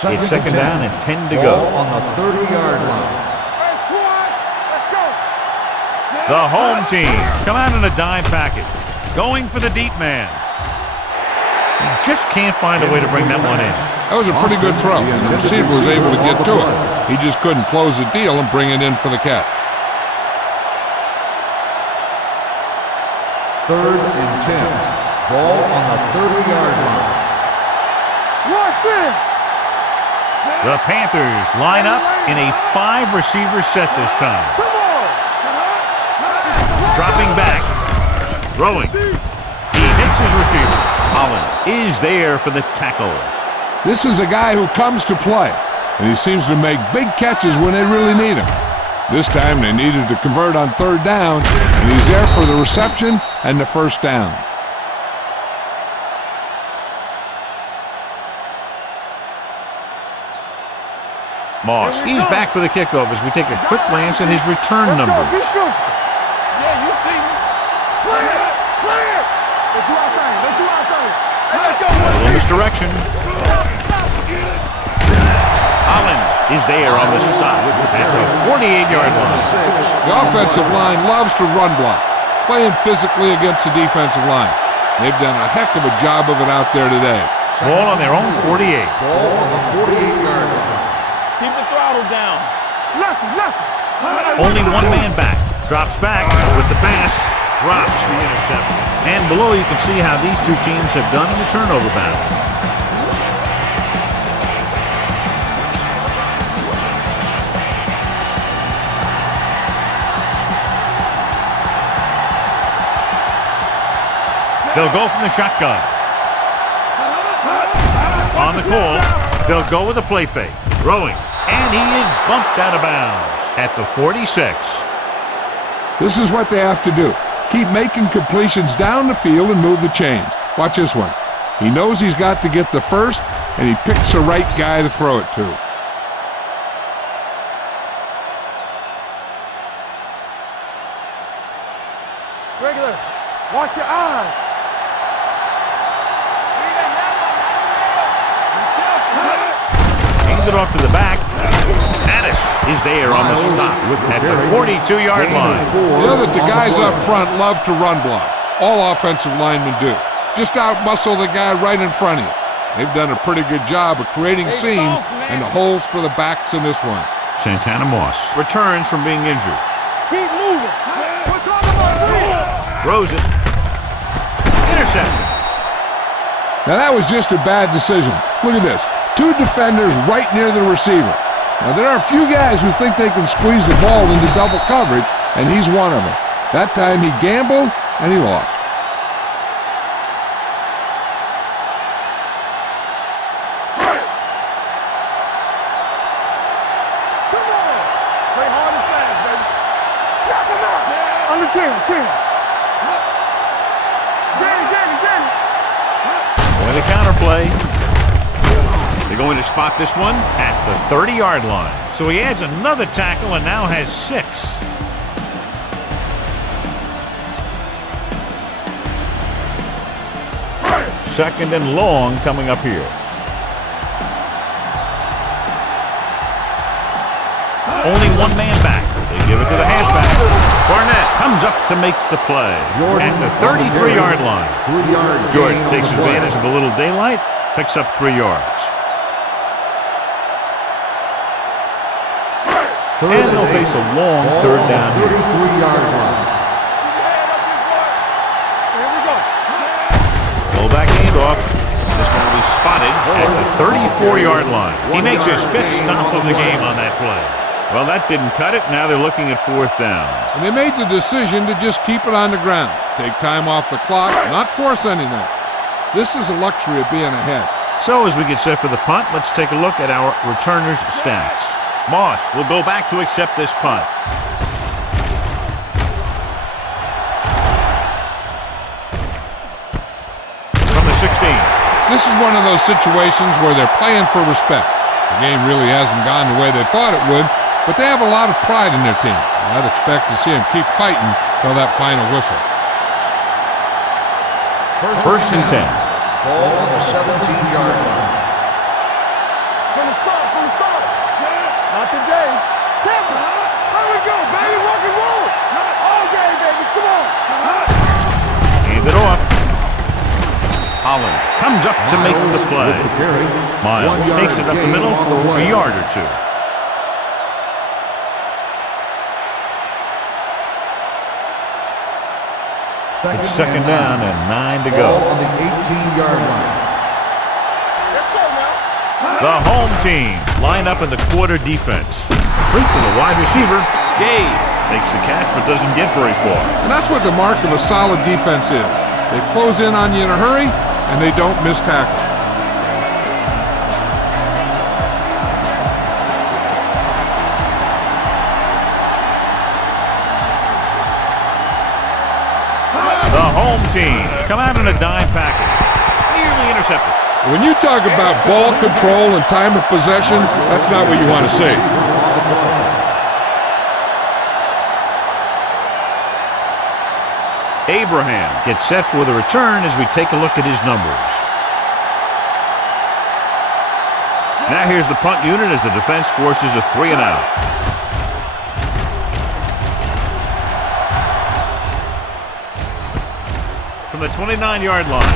It's second down and 10 to go. Ball on the 30-yard line. Hey, squad, let's go. The home team come out in a dime package, going for the deep man. He just can't find a way to bring that one in. That was a pretty good throw. The receiver was able to get to it. He just couldn't close the deal and bring it in for the catch. 3rd and 10. Ball on the 30-yard line. Watch it. The Panthers line up in a 5-receiver set this time. Come on. Dropping back, throwing. He hits his receiver. Holland is there for the tackle. This is a guy who comes to play, and he seems to make big catches when they really need him. This time they needed to convert on 3rd down, and he's there for the reception and the first down. Moss, he's back for the kickoff as we take a quick glance at his return numbers. Yeah, you see me. Clear, clear. Let's do our thing. Let's do our thing. Let's go. A little misdirection. Holland is there on the stop at the 48-yard line. The offensive line loves to run block, playing physically against the defensive line. They've done a heck of a job of it out there today. Ball on their own 48. Ball on the 48-yard line. Keep the throttle down. Left. Only one man back. Drops back with the pass. Drops the interception. And below you can see how these two teams have done in the turnover battle. They'll go from the shotgun. On the call, they'll go with a play fake. Throwing. And he is bumped out of bounds at the 46. This is what they have to do. Keep making completions down the field and move the chains. Watch this one. He knows he's got to get the first, and he picks the right guy to throw it to. Regular. Watch your eyes. Hand it off to the back. Addis is there on the stop at the 42-yard line. You know that the guys up front love to run block. All offensive linemen do. Just out-muscle the guy right in front of you. They've done a pretty good job of creating seams and the holes for the backs in this one. Santana Moss returns from being injured. Keep moving. We're talking about moving. Throws it. Interception. Now that was just a bad decision. Look at this. 2 defenders right near the receiver. Now there are a few guys who think they can squeeze the ball into double coverage, and he's one of them. That time he gambled, and he lost. Come on. Play hard and fast, baby. Knock him out. Under 10. Danny. Going to counterplay. They're going to spot this one at the 30-yard line. So he adds another tackle and now has 6. Second and long coming up here. Only one man back. They give it to the halfback. Barnett comes up to make the play at the 33-yard line. 3-yard Jordan gain takes on the play. advantage of a little daylight, picks up 3 yards. And they'll face a long third down here. 33-yard line. Here we go. Fullback handoff. This one will be spotted at the 34-yard line. He makes his 5th stop of the game on that play. Well, that didn't cut it. Now they're looking at 4th down. And they made the decision to just keep it on the ground. Take time off the clock, not force anything. This is a luxury of being ahead. So as we get set for the punt, let's take a look at our returners' stats. Moss will go back to accept this punt. This is one of those situations where they're playing for respect. The game really hasn't gone the way they thought it would, but they have a lot of pride in their team. I'd expect to see them keep fighting till that final whistle. First and 10. Ball on the 17-yard line. From the start, from the start. Not today. Temper. Let it go, baby. Rock and roll. All day, baby. Come on. Hand it off. Holland comes up to make the play. With the carry. Miles 1 yard takes it up the gain middle on for the a way. yard or two. It's second down and 9 to Ball go. on the 18-yard line. Let's go now. The home team line up in the quarter defense. Complete to the wide receiver. Gage makes the catch but doesn't get very far. And that's what the mark of a solid defense is. They close in on you in a hurry, and they don't miss tackle. The home team come out in a dime package. Nearly intercepted. When you talk about ball control and time of possession, that's not what you want to see. Abraham gets set for the return as we take a look at his numbers. Now here's the punt unit as the defense forces a 3 and out. From the 29-yard line,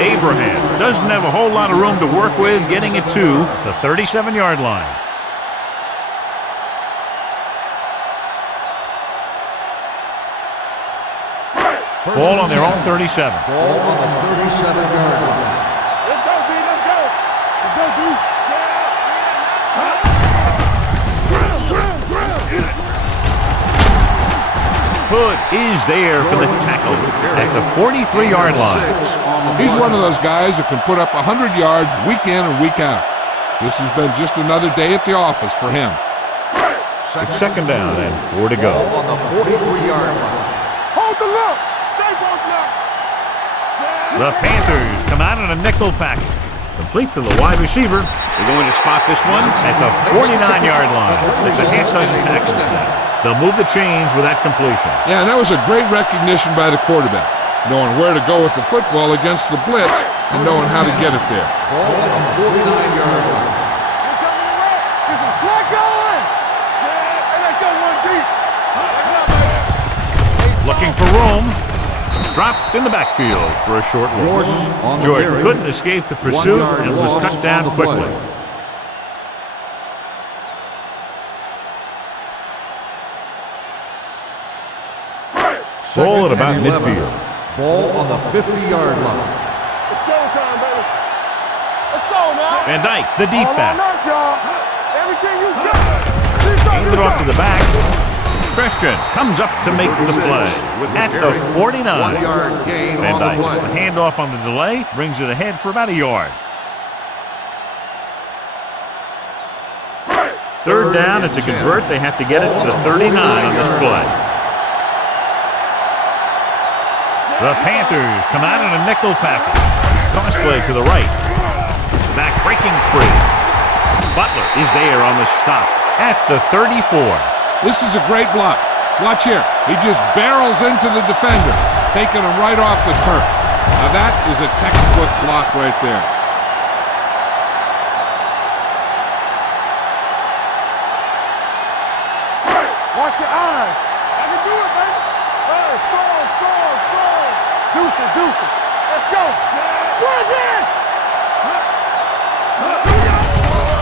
Abraham doesn't have a whole lot of room to work with, getting it to the 37-yard line. Ball on their own 37. Ball on the 37-yard line. Let's go, B. Let's go. Let's go, B. Hood is there for the tackle at the 43-yard line. He's one of those guys that can put up 100 yards week in and week out. This has been just another day at the office for him. It's second down and 4 to go. Ball on the 43-yard line. Hold the look. Stay both now. The Panthers come out in a nickel package. Complete to the wide receiver. They're going to spot this one at the 49-yard line. It's a half dozen tackles now. They'll move the chains with that completion. Yeah, and that was a great recognition by the quarterback, knowing where to go with the football against the blitz and knowing how to get it there. Ball on the 49-yard line. Here coming the right. Get some slack going. Hey, let's go one deep. Looking for room. Dropped in the backfield for a short loss. Jordan couldn't escape the pursuit and was cut down quickly. Ball at about midfield. Ball on the 50-yard line. It's showtime, baby. Let's go now. Van Dyke, the deep All back. on us, y'all. Everything you got. Handed off to the back. Christian comes up to make the play at the 49. 1-yard gain Van on Dyke the gets the play. handoff on the delay, brings it ahead for about a yard. Third down, and to convert, they have to get it to the 39 on this play. The Panthers come out in a nickel package. Toss play to the right. Back breaking free. Butler is there on the stop at the 34. This is a great block. Watch here. He just barrels into the defender, taking him right off the turf. Now that is a textbook block right there. Watch your eyes. I can do it, baby. Hey, score. Deuce it. Let's go. Where's it?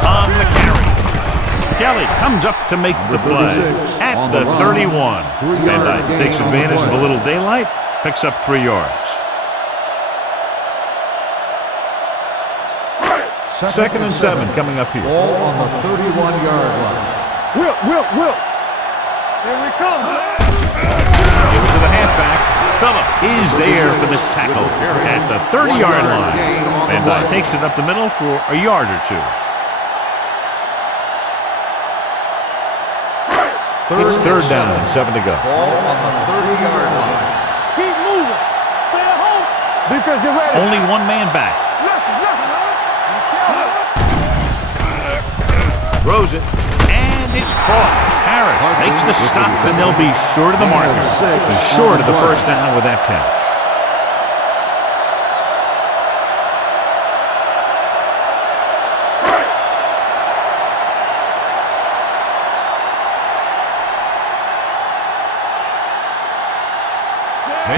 On the carry. Kelly comes up to make the play at the 31. Van Dyke takes advantage of a little daylight, picks up 3 yards. Second and 7 coming up here. Ball on the 31-yard line. Whip. Here we come. Give it to the halfback. Phillip is there for the tackle at the 30-yard line. Van Dyke takes it up the middle for a yard or two. It's third down and 7 to go. Ball on the 30-yard line. Keep moving. Stay at home. Defense, get ready. Only one man back. Throws it, and it's caught. Harris makes the stop, and they'll be short of the marker. Be short of the first down with that catch.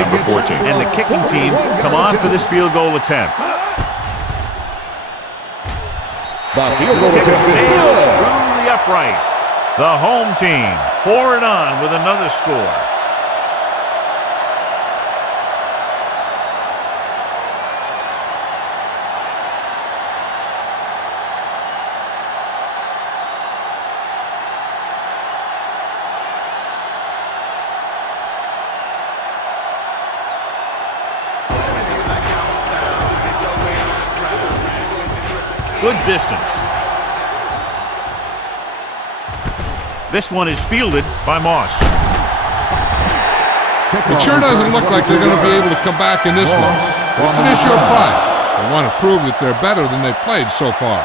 Number 14. And the kicking team come on for this field goal attempt. The field goal Kick attempt is sails good. through the uprights. The home team pour it on with another score. Good distance. This one is fielded by Moss. It sure doesn't look like they're going to be able to come back in this one. It's an issue of pride. They want to prove that they're better than they've played so far.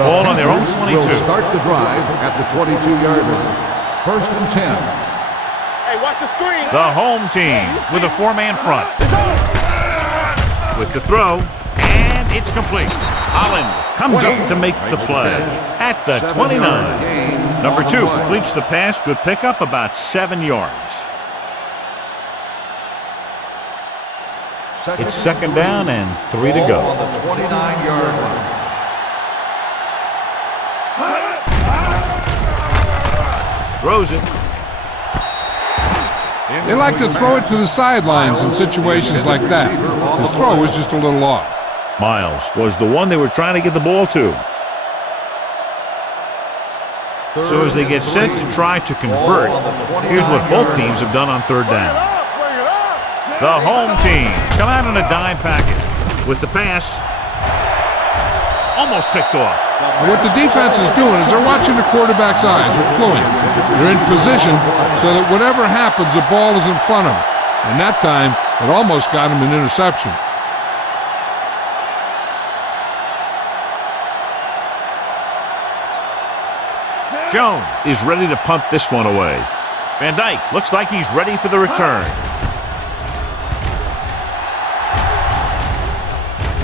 Ball on their own 22. Will start the drive at the 22-yard line. First and 10. Hey, watch the screen. The home team with a four-man front. With the throw, and it's complete. Holland comes up to make the play at the 29. Number 2 completes the pass. Good pickup, about 7 yards. It's second down and 3 to go. On the 29-yard line. Throws it. They like to throw it to the sidelines in situations like that. His throw was just a little off. Miles was the one they were trying to get the ball to. So as they get set to try to convert, here's what both teams have done on third down. The home team come out in a dime package with the pass. Almost picked off. And what the defense is doing is they're watching the quarterback's eyes. They're cluing. They're in position so that whatever happens, the ball is in front of them. And that time, it almost got him an interception. Jones is ready to punt this one away. Van Dyke looks like he's ready for the return.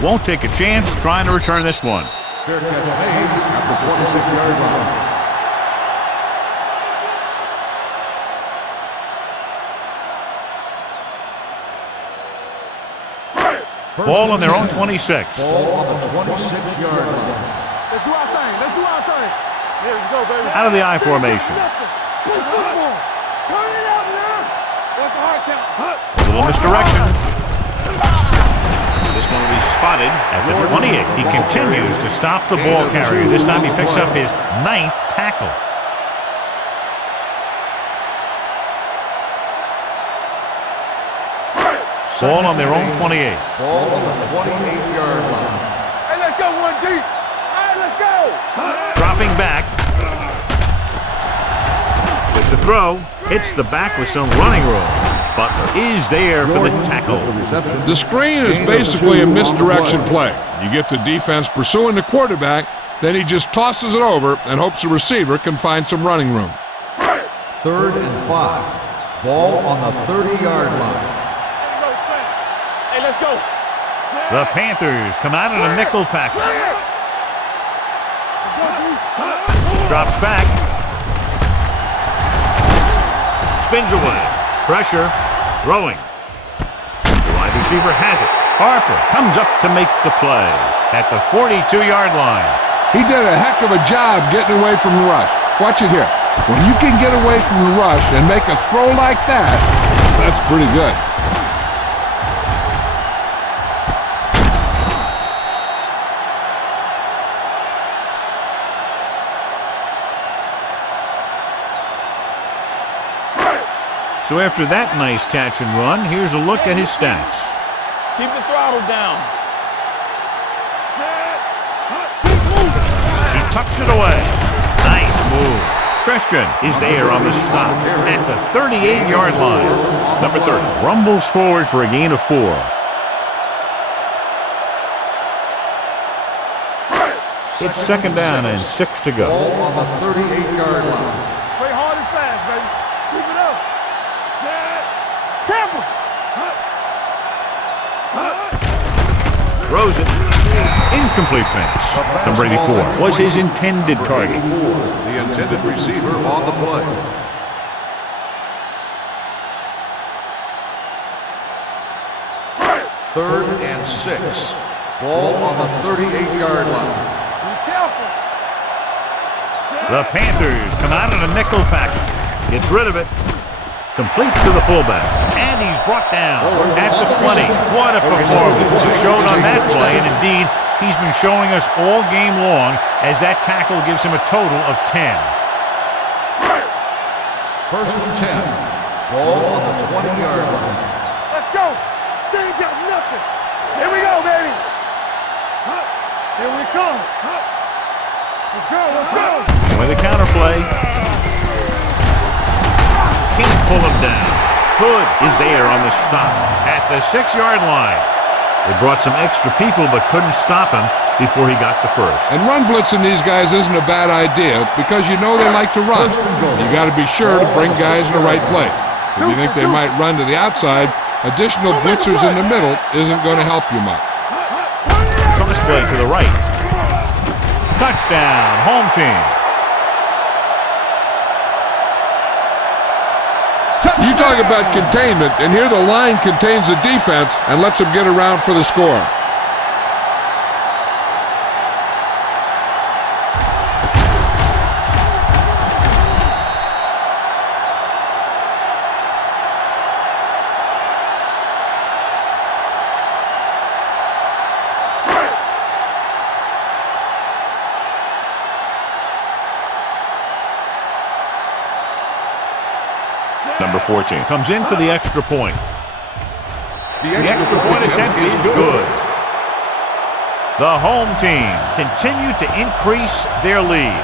Won't take a chance trying to return this one. Fair catch made at the 26-yard line. Ball on their own 26. Ball on the 26-yard line. Let's do our thing. Let's do our thing. Here we go, baby. Out of the I formation. Play football. Turn it out now. That's the hard count. A little misdirection. This one will be spotted at the 28. He continues to stop the ball carrier. This time he picks up his 9th tackle. Ball on their own 28. Ball on the 28-yard line. Hey, let's go one deep. All right, let's go. Dropping back. With the throw, hits the back with some running room. Butler is there for the tackle. The screen is basically a misdirection play. You get the defense pursuing the quarterback, then he just tosses it over and hopes the receiver can find some running room. 3rd and 5. Ball on the 30-yard line. Hey, let's go. The Panthers come out in a nickel package. Drops back. Spins away. Pressure. Throwing. The wide receiver has it. Harper comes up to make the play at the 42-yard line. He did a heck of a job getting away from the rush. Watch it here. When you can get away from the rush and make a throw like that, that's pretty good. So after that nice catch and run, here's a look at his stats. Keep the throttle down. He tucks it away. Nice move. Christian is there on the stop at the 38-yard line. Number 30 rumbles forward for a gain of 4. It's second down and 6 to go. Ball on the 38-yard line. Play hard and fast, baby. Keep it up. Set. Tampa. Throws it. Incomplete pass. Number 84 was his intended target. The intended receiver on the play. Third and 6. Ball on the 38-yard line. Be careful. The Panthers come out in a nickel package. Gets rid of it. Complete to the fullback. And he's brought down at the 20. What a performance he showed on that play. And indeed, he's been showing us all game long as that tackle gives him a total of 10. First and 10. Ball on the 20-yard line. Let's go. They ain't got nothing. Here we go, baby. Here we come. Let's go, let's go. With a counterplay. Can't pull him down. Hood is there on the stop at the 6-yard line. They brought some extra people but couldn't stop him before he got the first. And run blitzing these guys isn't a bad idea because you know they like to run. You got to be sure to bring guys in the right place. If you think they might run to the outside, additional blitzers in the middle isn't going to help you much. Cross play to the right. Touchdown, home team. You talk about containment, and here the line contains the defense and lets them get around for the score. Number 14 comes in for the extra point. The extra point attempt is good. The home team continue to increase their lead.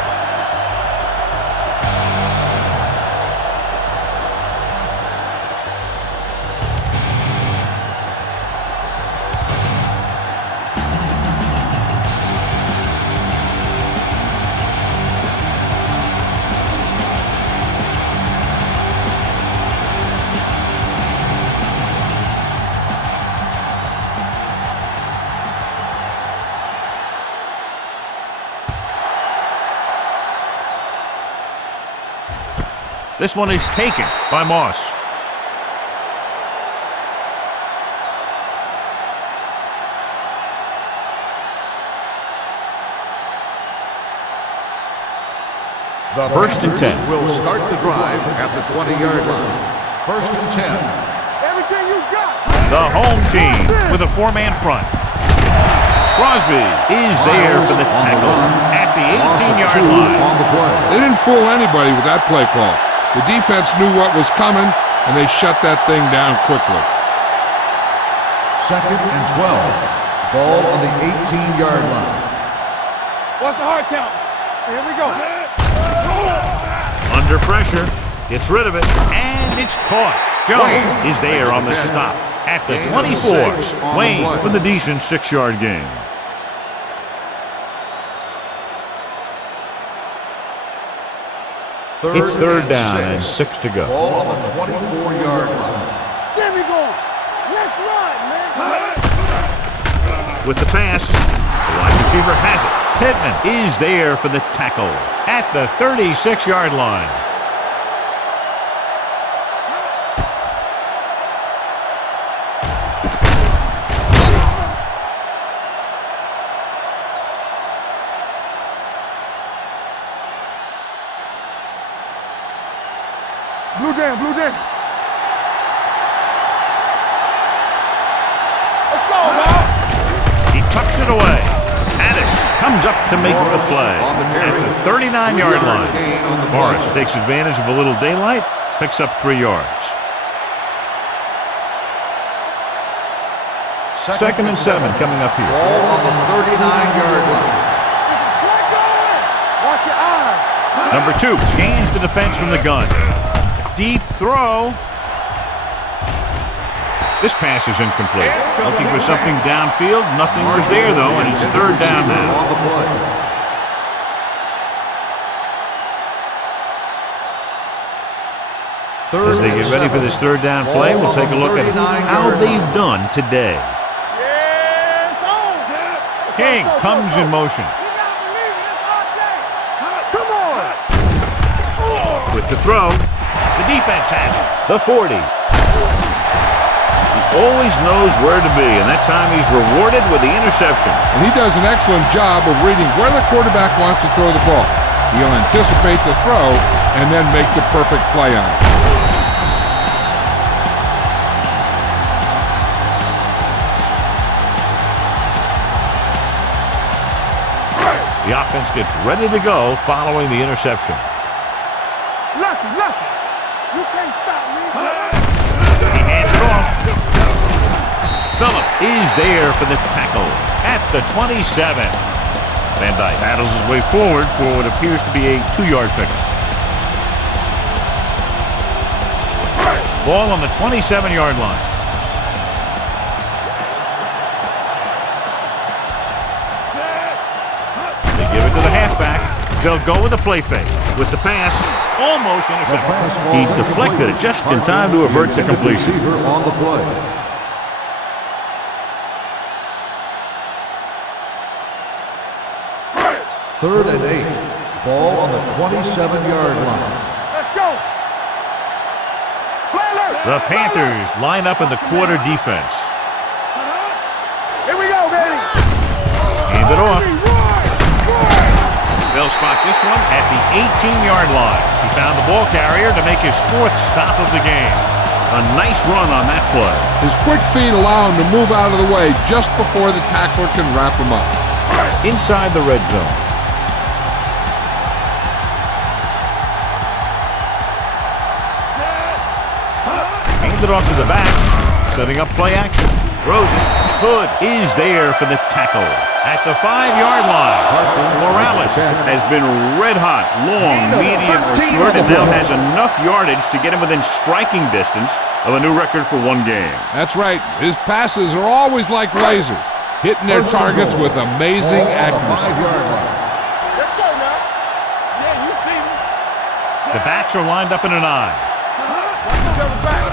This one is taken by Moss. The First and 10. Will start the drive at the 20-yard line. First and 10. Everything you got. The home team with a 4-man front. Crosby is there for the tackle at the 18-yard line. On the play. They didn't fool anybody with that play call. The defense knew what was coming, and they shut that thing down quickly. Second and 12. Ball on the 18-yard line. What's the hard count? Here we go. Under pressure, gets rid of it, and it's caught. Jones is there on the stop at the 24. Wayne with a decent 6-yard gain. It's third down and 6 to go. Ball on the 24-yard line. Get me going. Let's run, man. With the pass, the wide receiver has it. Pittman is there for the tackle at the 36-yard line. Blue jam, blue jam. Let's go, Bob. He tucks it away. Addis comes up to make the play at the 39-yard line. Morris takes advantage of a little daylight, picks up 3 yards. Second and 7 coming up here. Ball on the 39-yard line. Watch your eyes. Number 2 scans the defense from the gun. Deep throw. This pass is incomplete. Looking for something downfield. Nothing was there, though, and it's third down now. As they get ready for this third down play, we'll take a look at how they've done today. King comes in motion. With the throw, the defense has it. The 40. He always knows where to be, and that time he's rewarded with the interception. And he does an excellent job of reading where the quarterback wants to throw the ball. He'll anticipate the throw and then make the perfect play on it. The offense gets ready to go following the interception. Lucky. You can't stop me. He hands it off. Phillip is there for the tackle at the 27. Van Dyke battles his way forward for what appears to be a 2-yard pickup. Ball on the 27-yard line. They give it to the halfback. They'll go with a play fake. With the pass, almost intercepted. He deflected it just in time to avert the completion. On the play. Third and 8. Ball on the 27-yard line. Let's go. The Panthers line up in the quarter defense. Here we go, baby. Hand it off. They'll spot this one at the 18-yard line. He found the ball carrier to make his 4th stop of the game. A nice run on that play. His quick feet allow him to move out of the way just before the tackler can wrap him up. Inside the red zone. Handed off to the back, setting up play action. Throws it. Hood is there for the tackle at the 5-yard line. Morales has been red hot, long, medium, or short, and now has enough yardage to get him within striking distance of a new record for one game. That's right. His passes are always like lasers, hitting their targets with amazing accuracy. Let's go now. Yeah, you see me. The backs are lined up in an I. Watch each other back.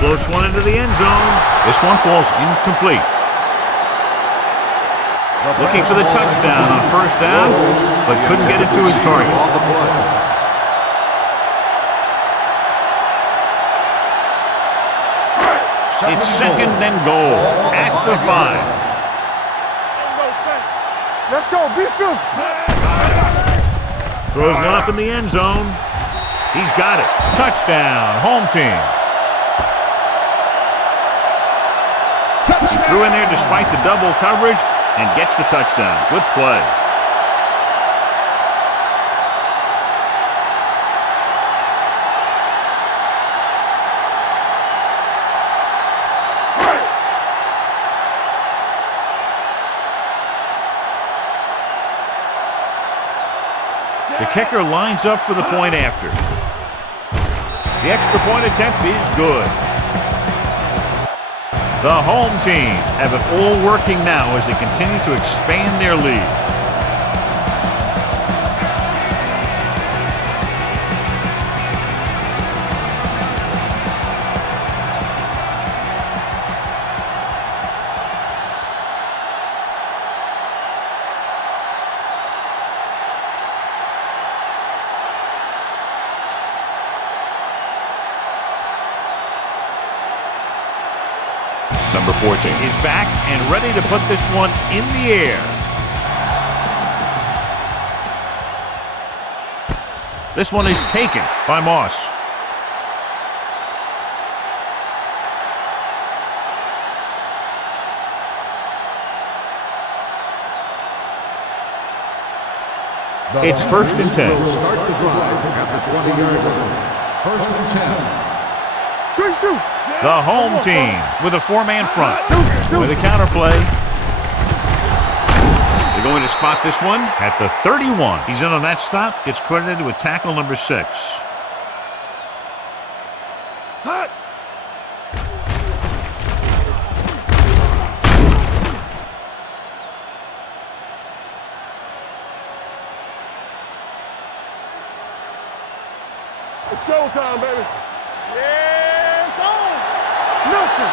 Floats one into the end zone. This one falls incomplete. Looking for the touchdown on first down, but couldn't get it to his target. It's second and goal at the 5. Let's go, be filthy. Throws one up in the end zone. He's got it. Touchdown, home team. He threw in there despite the double coverage and gets the touchdown. Good play. The kicker lines up for the point after. The extra point attempt is good. The home team have it all working now as they continue to expand their lead. Number 14 is back and ready to put this one in the air. This one is taken by Moss. It's first and 10. Start the drive at the 20-yard line. First and 10. Good shoot. The home team with a 4-man front. With a counterplay. They're going to spot this one at the 31. He's in on that stop. Gets credited with tackle number 6. It's showtime, baby. Yeah, it's on. Nothing.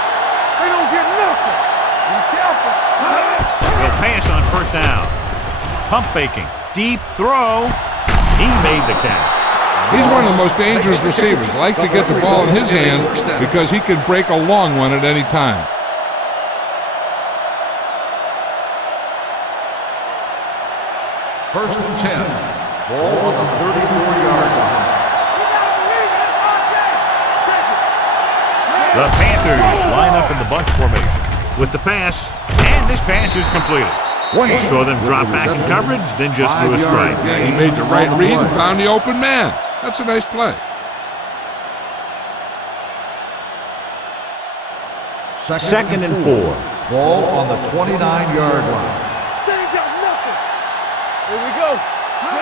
They don't get nothing. Be careful. He'll pass on first down. Pump faking. Deep throw. He made the catch. He's one of the most dangerous receivers. Like to get the ball in his hands because he can break a long one at any time. First and 10. Ball on the 34-yard line. The Panthers line up in the bunch formation with the pass, and this pass is completed. He saw them drop back in coverage, then just threw a strike. Yeah, he made the right read and found the open man. That's a nice play. Second and 4. Ball on the 29-yard line. They ain't got nothing. Here we go.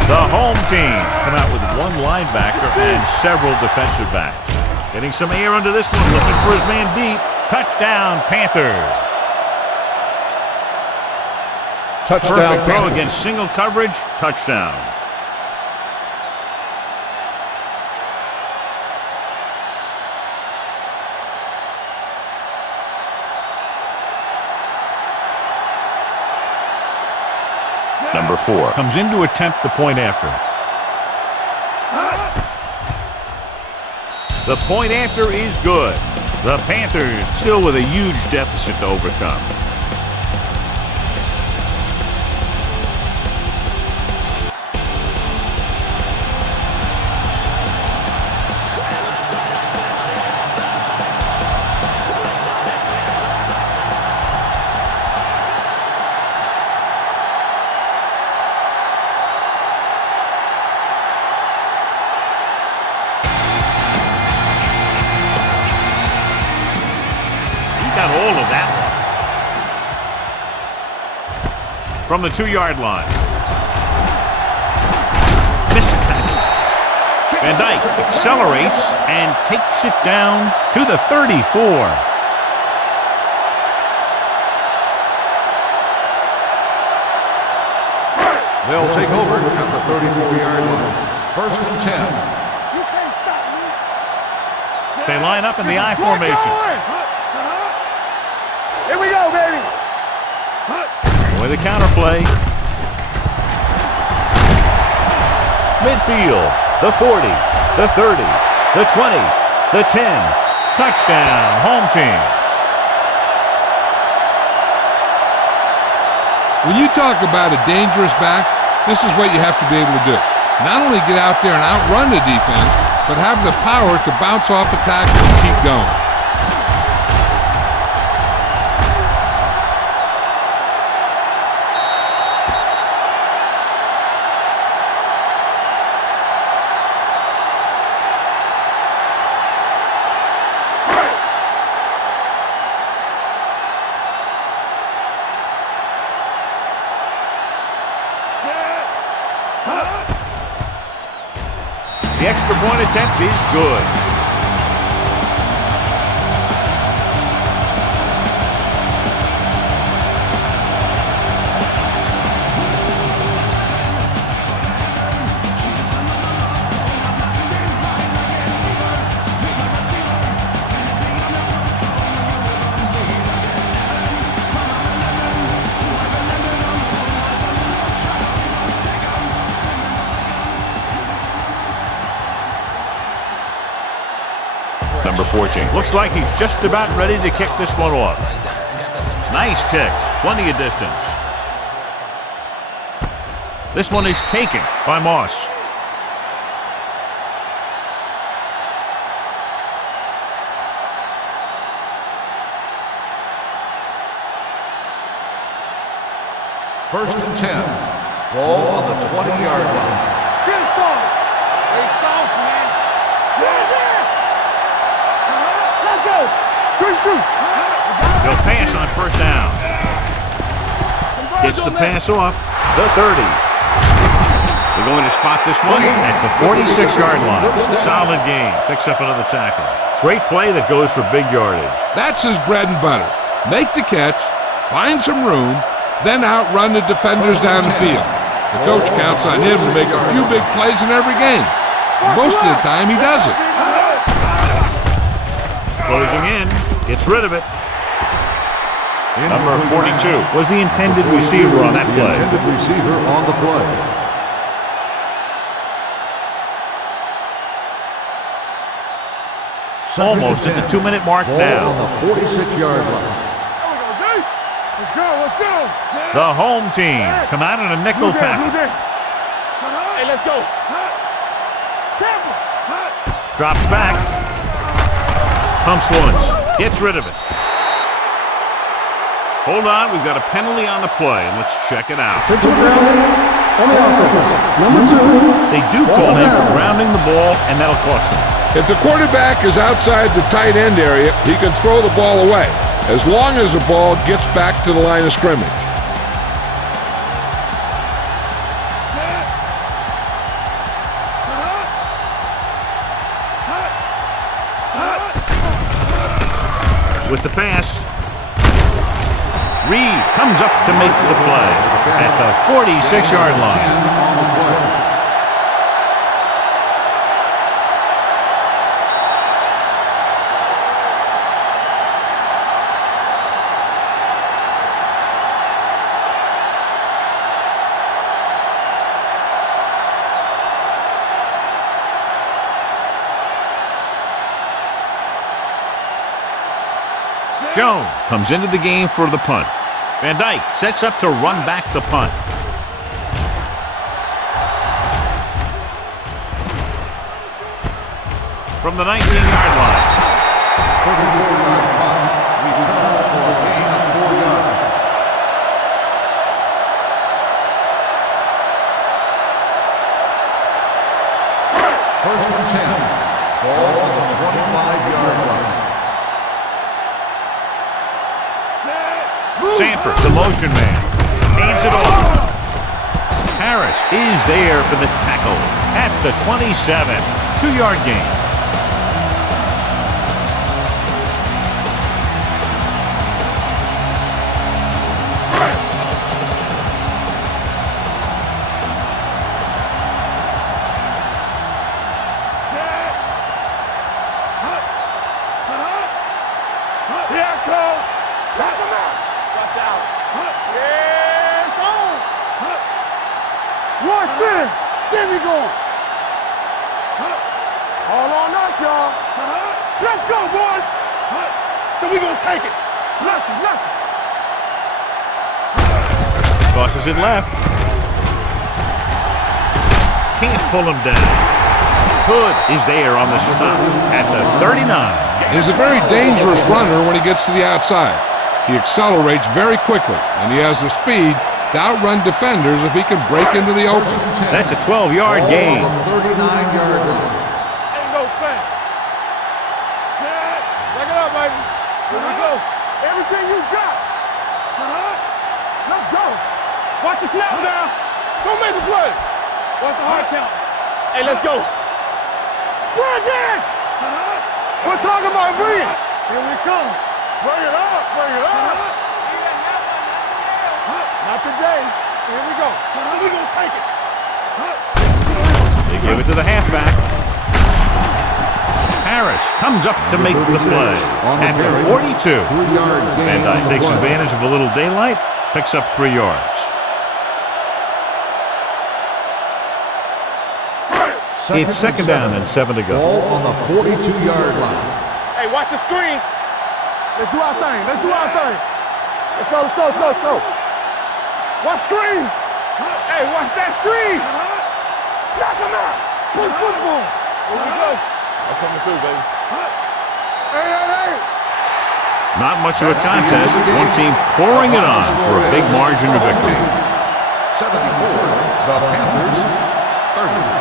The home team come out with one linebacker and several defensive backs. Getting some air under this one, looking for his man deep. Touchdown, Panthers. Touchdown, Perfect throw against single coverage. Touchdown. Number 4 comes in to attempt the point after. The point after is good. The Panthers still with a huge deficit to overcome. Got all of that one. From the 2-yard line. Missed tackle. Van Dyke accelerates and takes it down to the 34. They'll take over at the 34-yard line. First and 10. You can't stop me. They line up in the I formation. Here we go, baby. With a counterplay. Midfield. The 40. The 30. The 20. The 10. Touchdown. Home team. When you talk about a dangerous back, this is what you have to be able to do. Not only get out there and outrun the defense, but have the power to bounce off a tackle and keep going. The extra point attempt is good. Number 14. Looks like he's just about ready to kick this one off. Nice kick. Plenty of distance. This one is taken by Moss. First and 10. Ball on the 20-yard line. Get it soft. Hey, soft, man. Let's go. Good shoot. He'll pass on first down. Gets the pass off, the 30. They're going to spot this one at the 46-yard line. Solid game. Picks up another tackle. Great play that goes for big yardage. That's his bread and butter. Make the catch, find some room, then outrun the defenders down the field. The coach counts on him to make a few big plays in every game. Most of the time, he does it. Closing in. Gets rid of it. Number 42 was the intended receiver on that play. The intended receiver on the play. Almost at the 2-minute mark now. On the 46-yard line. Let's go, let's go. The home team come out in a nickel package. Hey, let's go. Drops back. Pumps once. Gets rid of it. Hold on, we've got a penalty on the play. Let's check it out. Intentional grounding on the offense. Number 2. They do call him for grounding the ball, and that'll cost them. If the quarterback is outside the tight end area, he can throw the ball away, as long as the ball gets back to the line of scrimmage. With the pass, Reed comes up to make the play at the 46-yard line. Jones comes into the game for the punt. Van Dyke sets up to run back the punt. From the 19-yard line. 34-yard punt. Return for a gain of 4 yards. First and 10. Ball on the 25-yard line. Sanford, the motion man, hands it off. Harris is there for the tackle at the 27. 2-yard gain. There we go. All on us, y'all. Let's go, boys. So we gonna take it. Lucky. Tosses it left. Can't pull him down. Hood is there on the stop at the 39. He's a very dangerous runner when he gets to the outside. He accelerates very quickly, and he has the speed to outrun defenders if he can break into the open. That's a 12-yard gain. 39-yard line. Ain't no thing. Back it up, baby. Here we go. Everything you got. Let's go. Watch the snap now. Don't make the play. Watch the hard count. Hey, let's go. Bring it. We're talking about bring it. Here we come. Bring it up. Not today. Here we go. We're going to take it. They give it to the halfback. Harris comes up to make the play at the 42. 3-yard gain. Van Dyke takes advantage of a little daylight, picks up 3 yards. It's second down and 7 to go. Ball on the 42-yard line. Hey, watch the screen. Let's do our thing. Let's go. Watch screen. Hey, watch that screen. Knock him out. Play football. Here we go. I'm coming through, baby. Hey. Not much of a contest. One team pouring it on for a big margin of victory. 74, the Panthers, 30.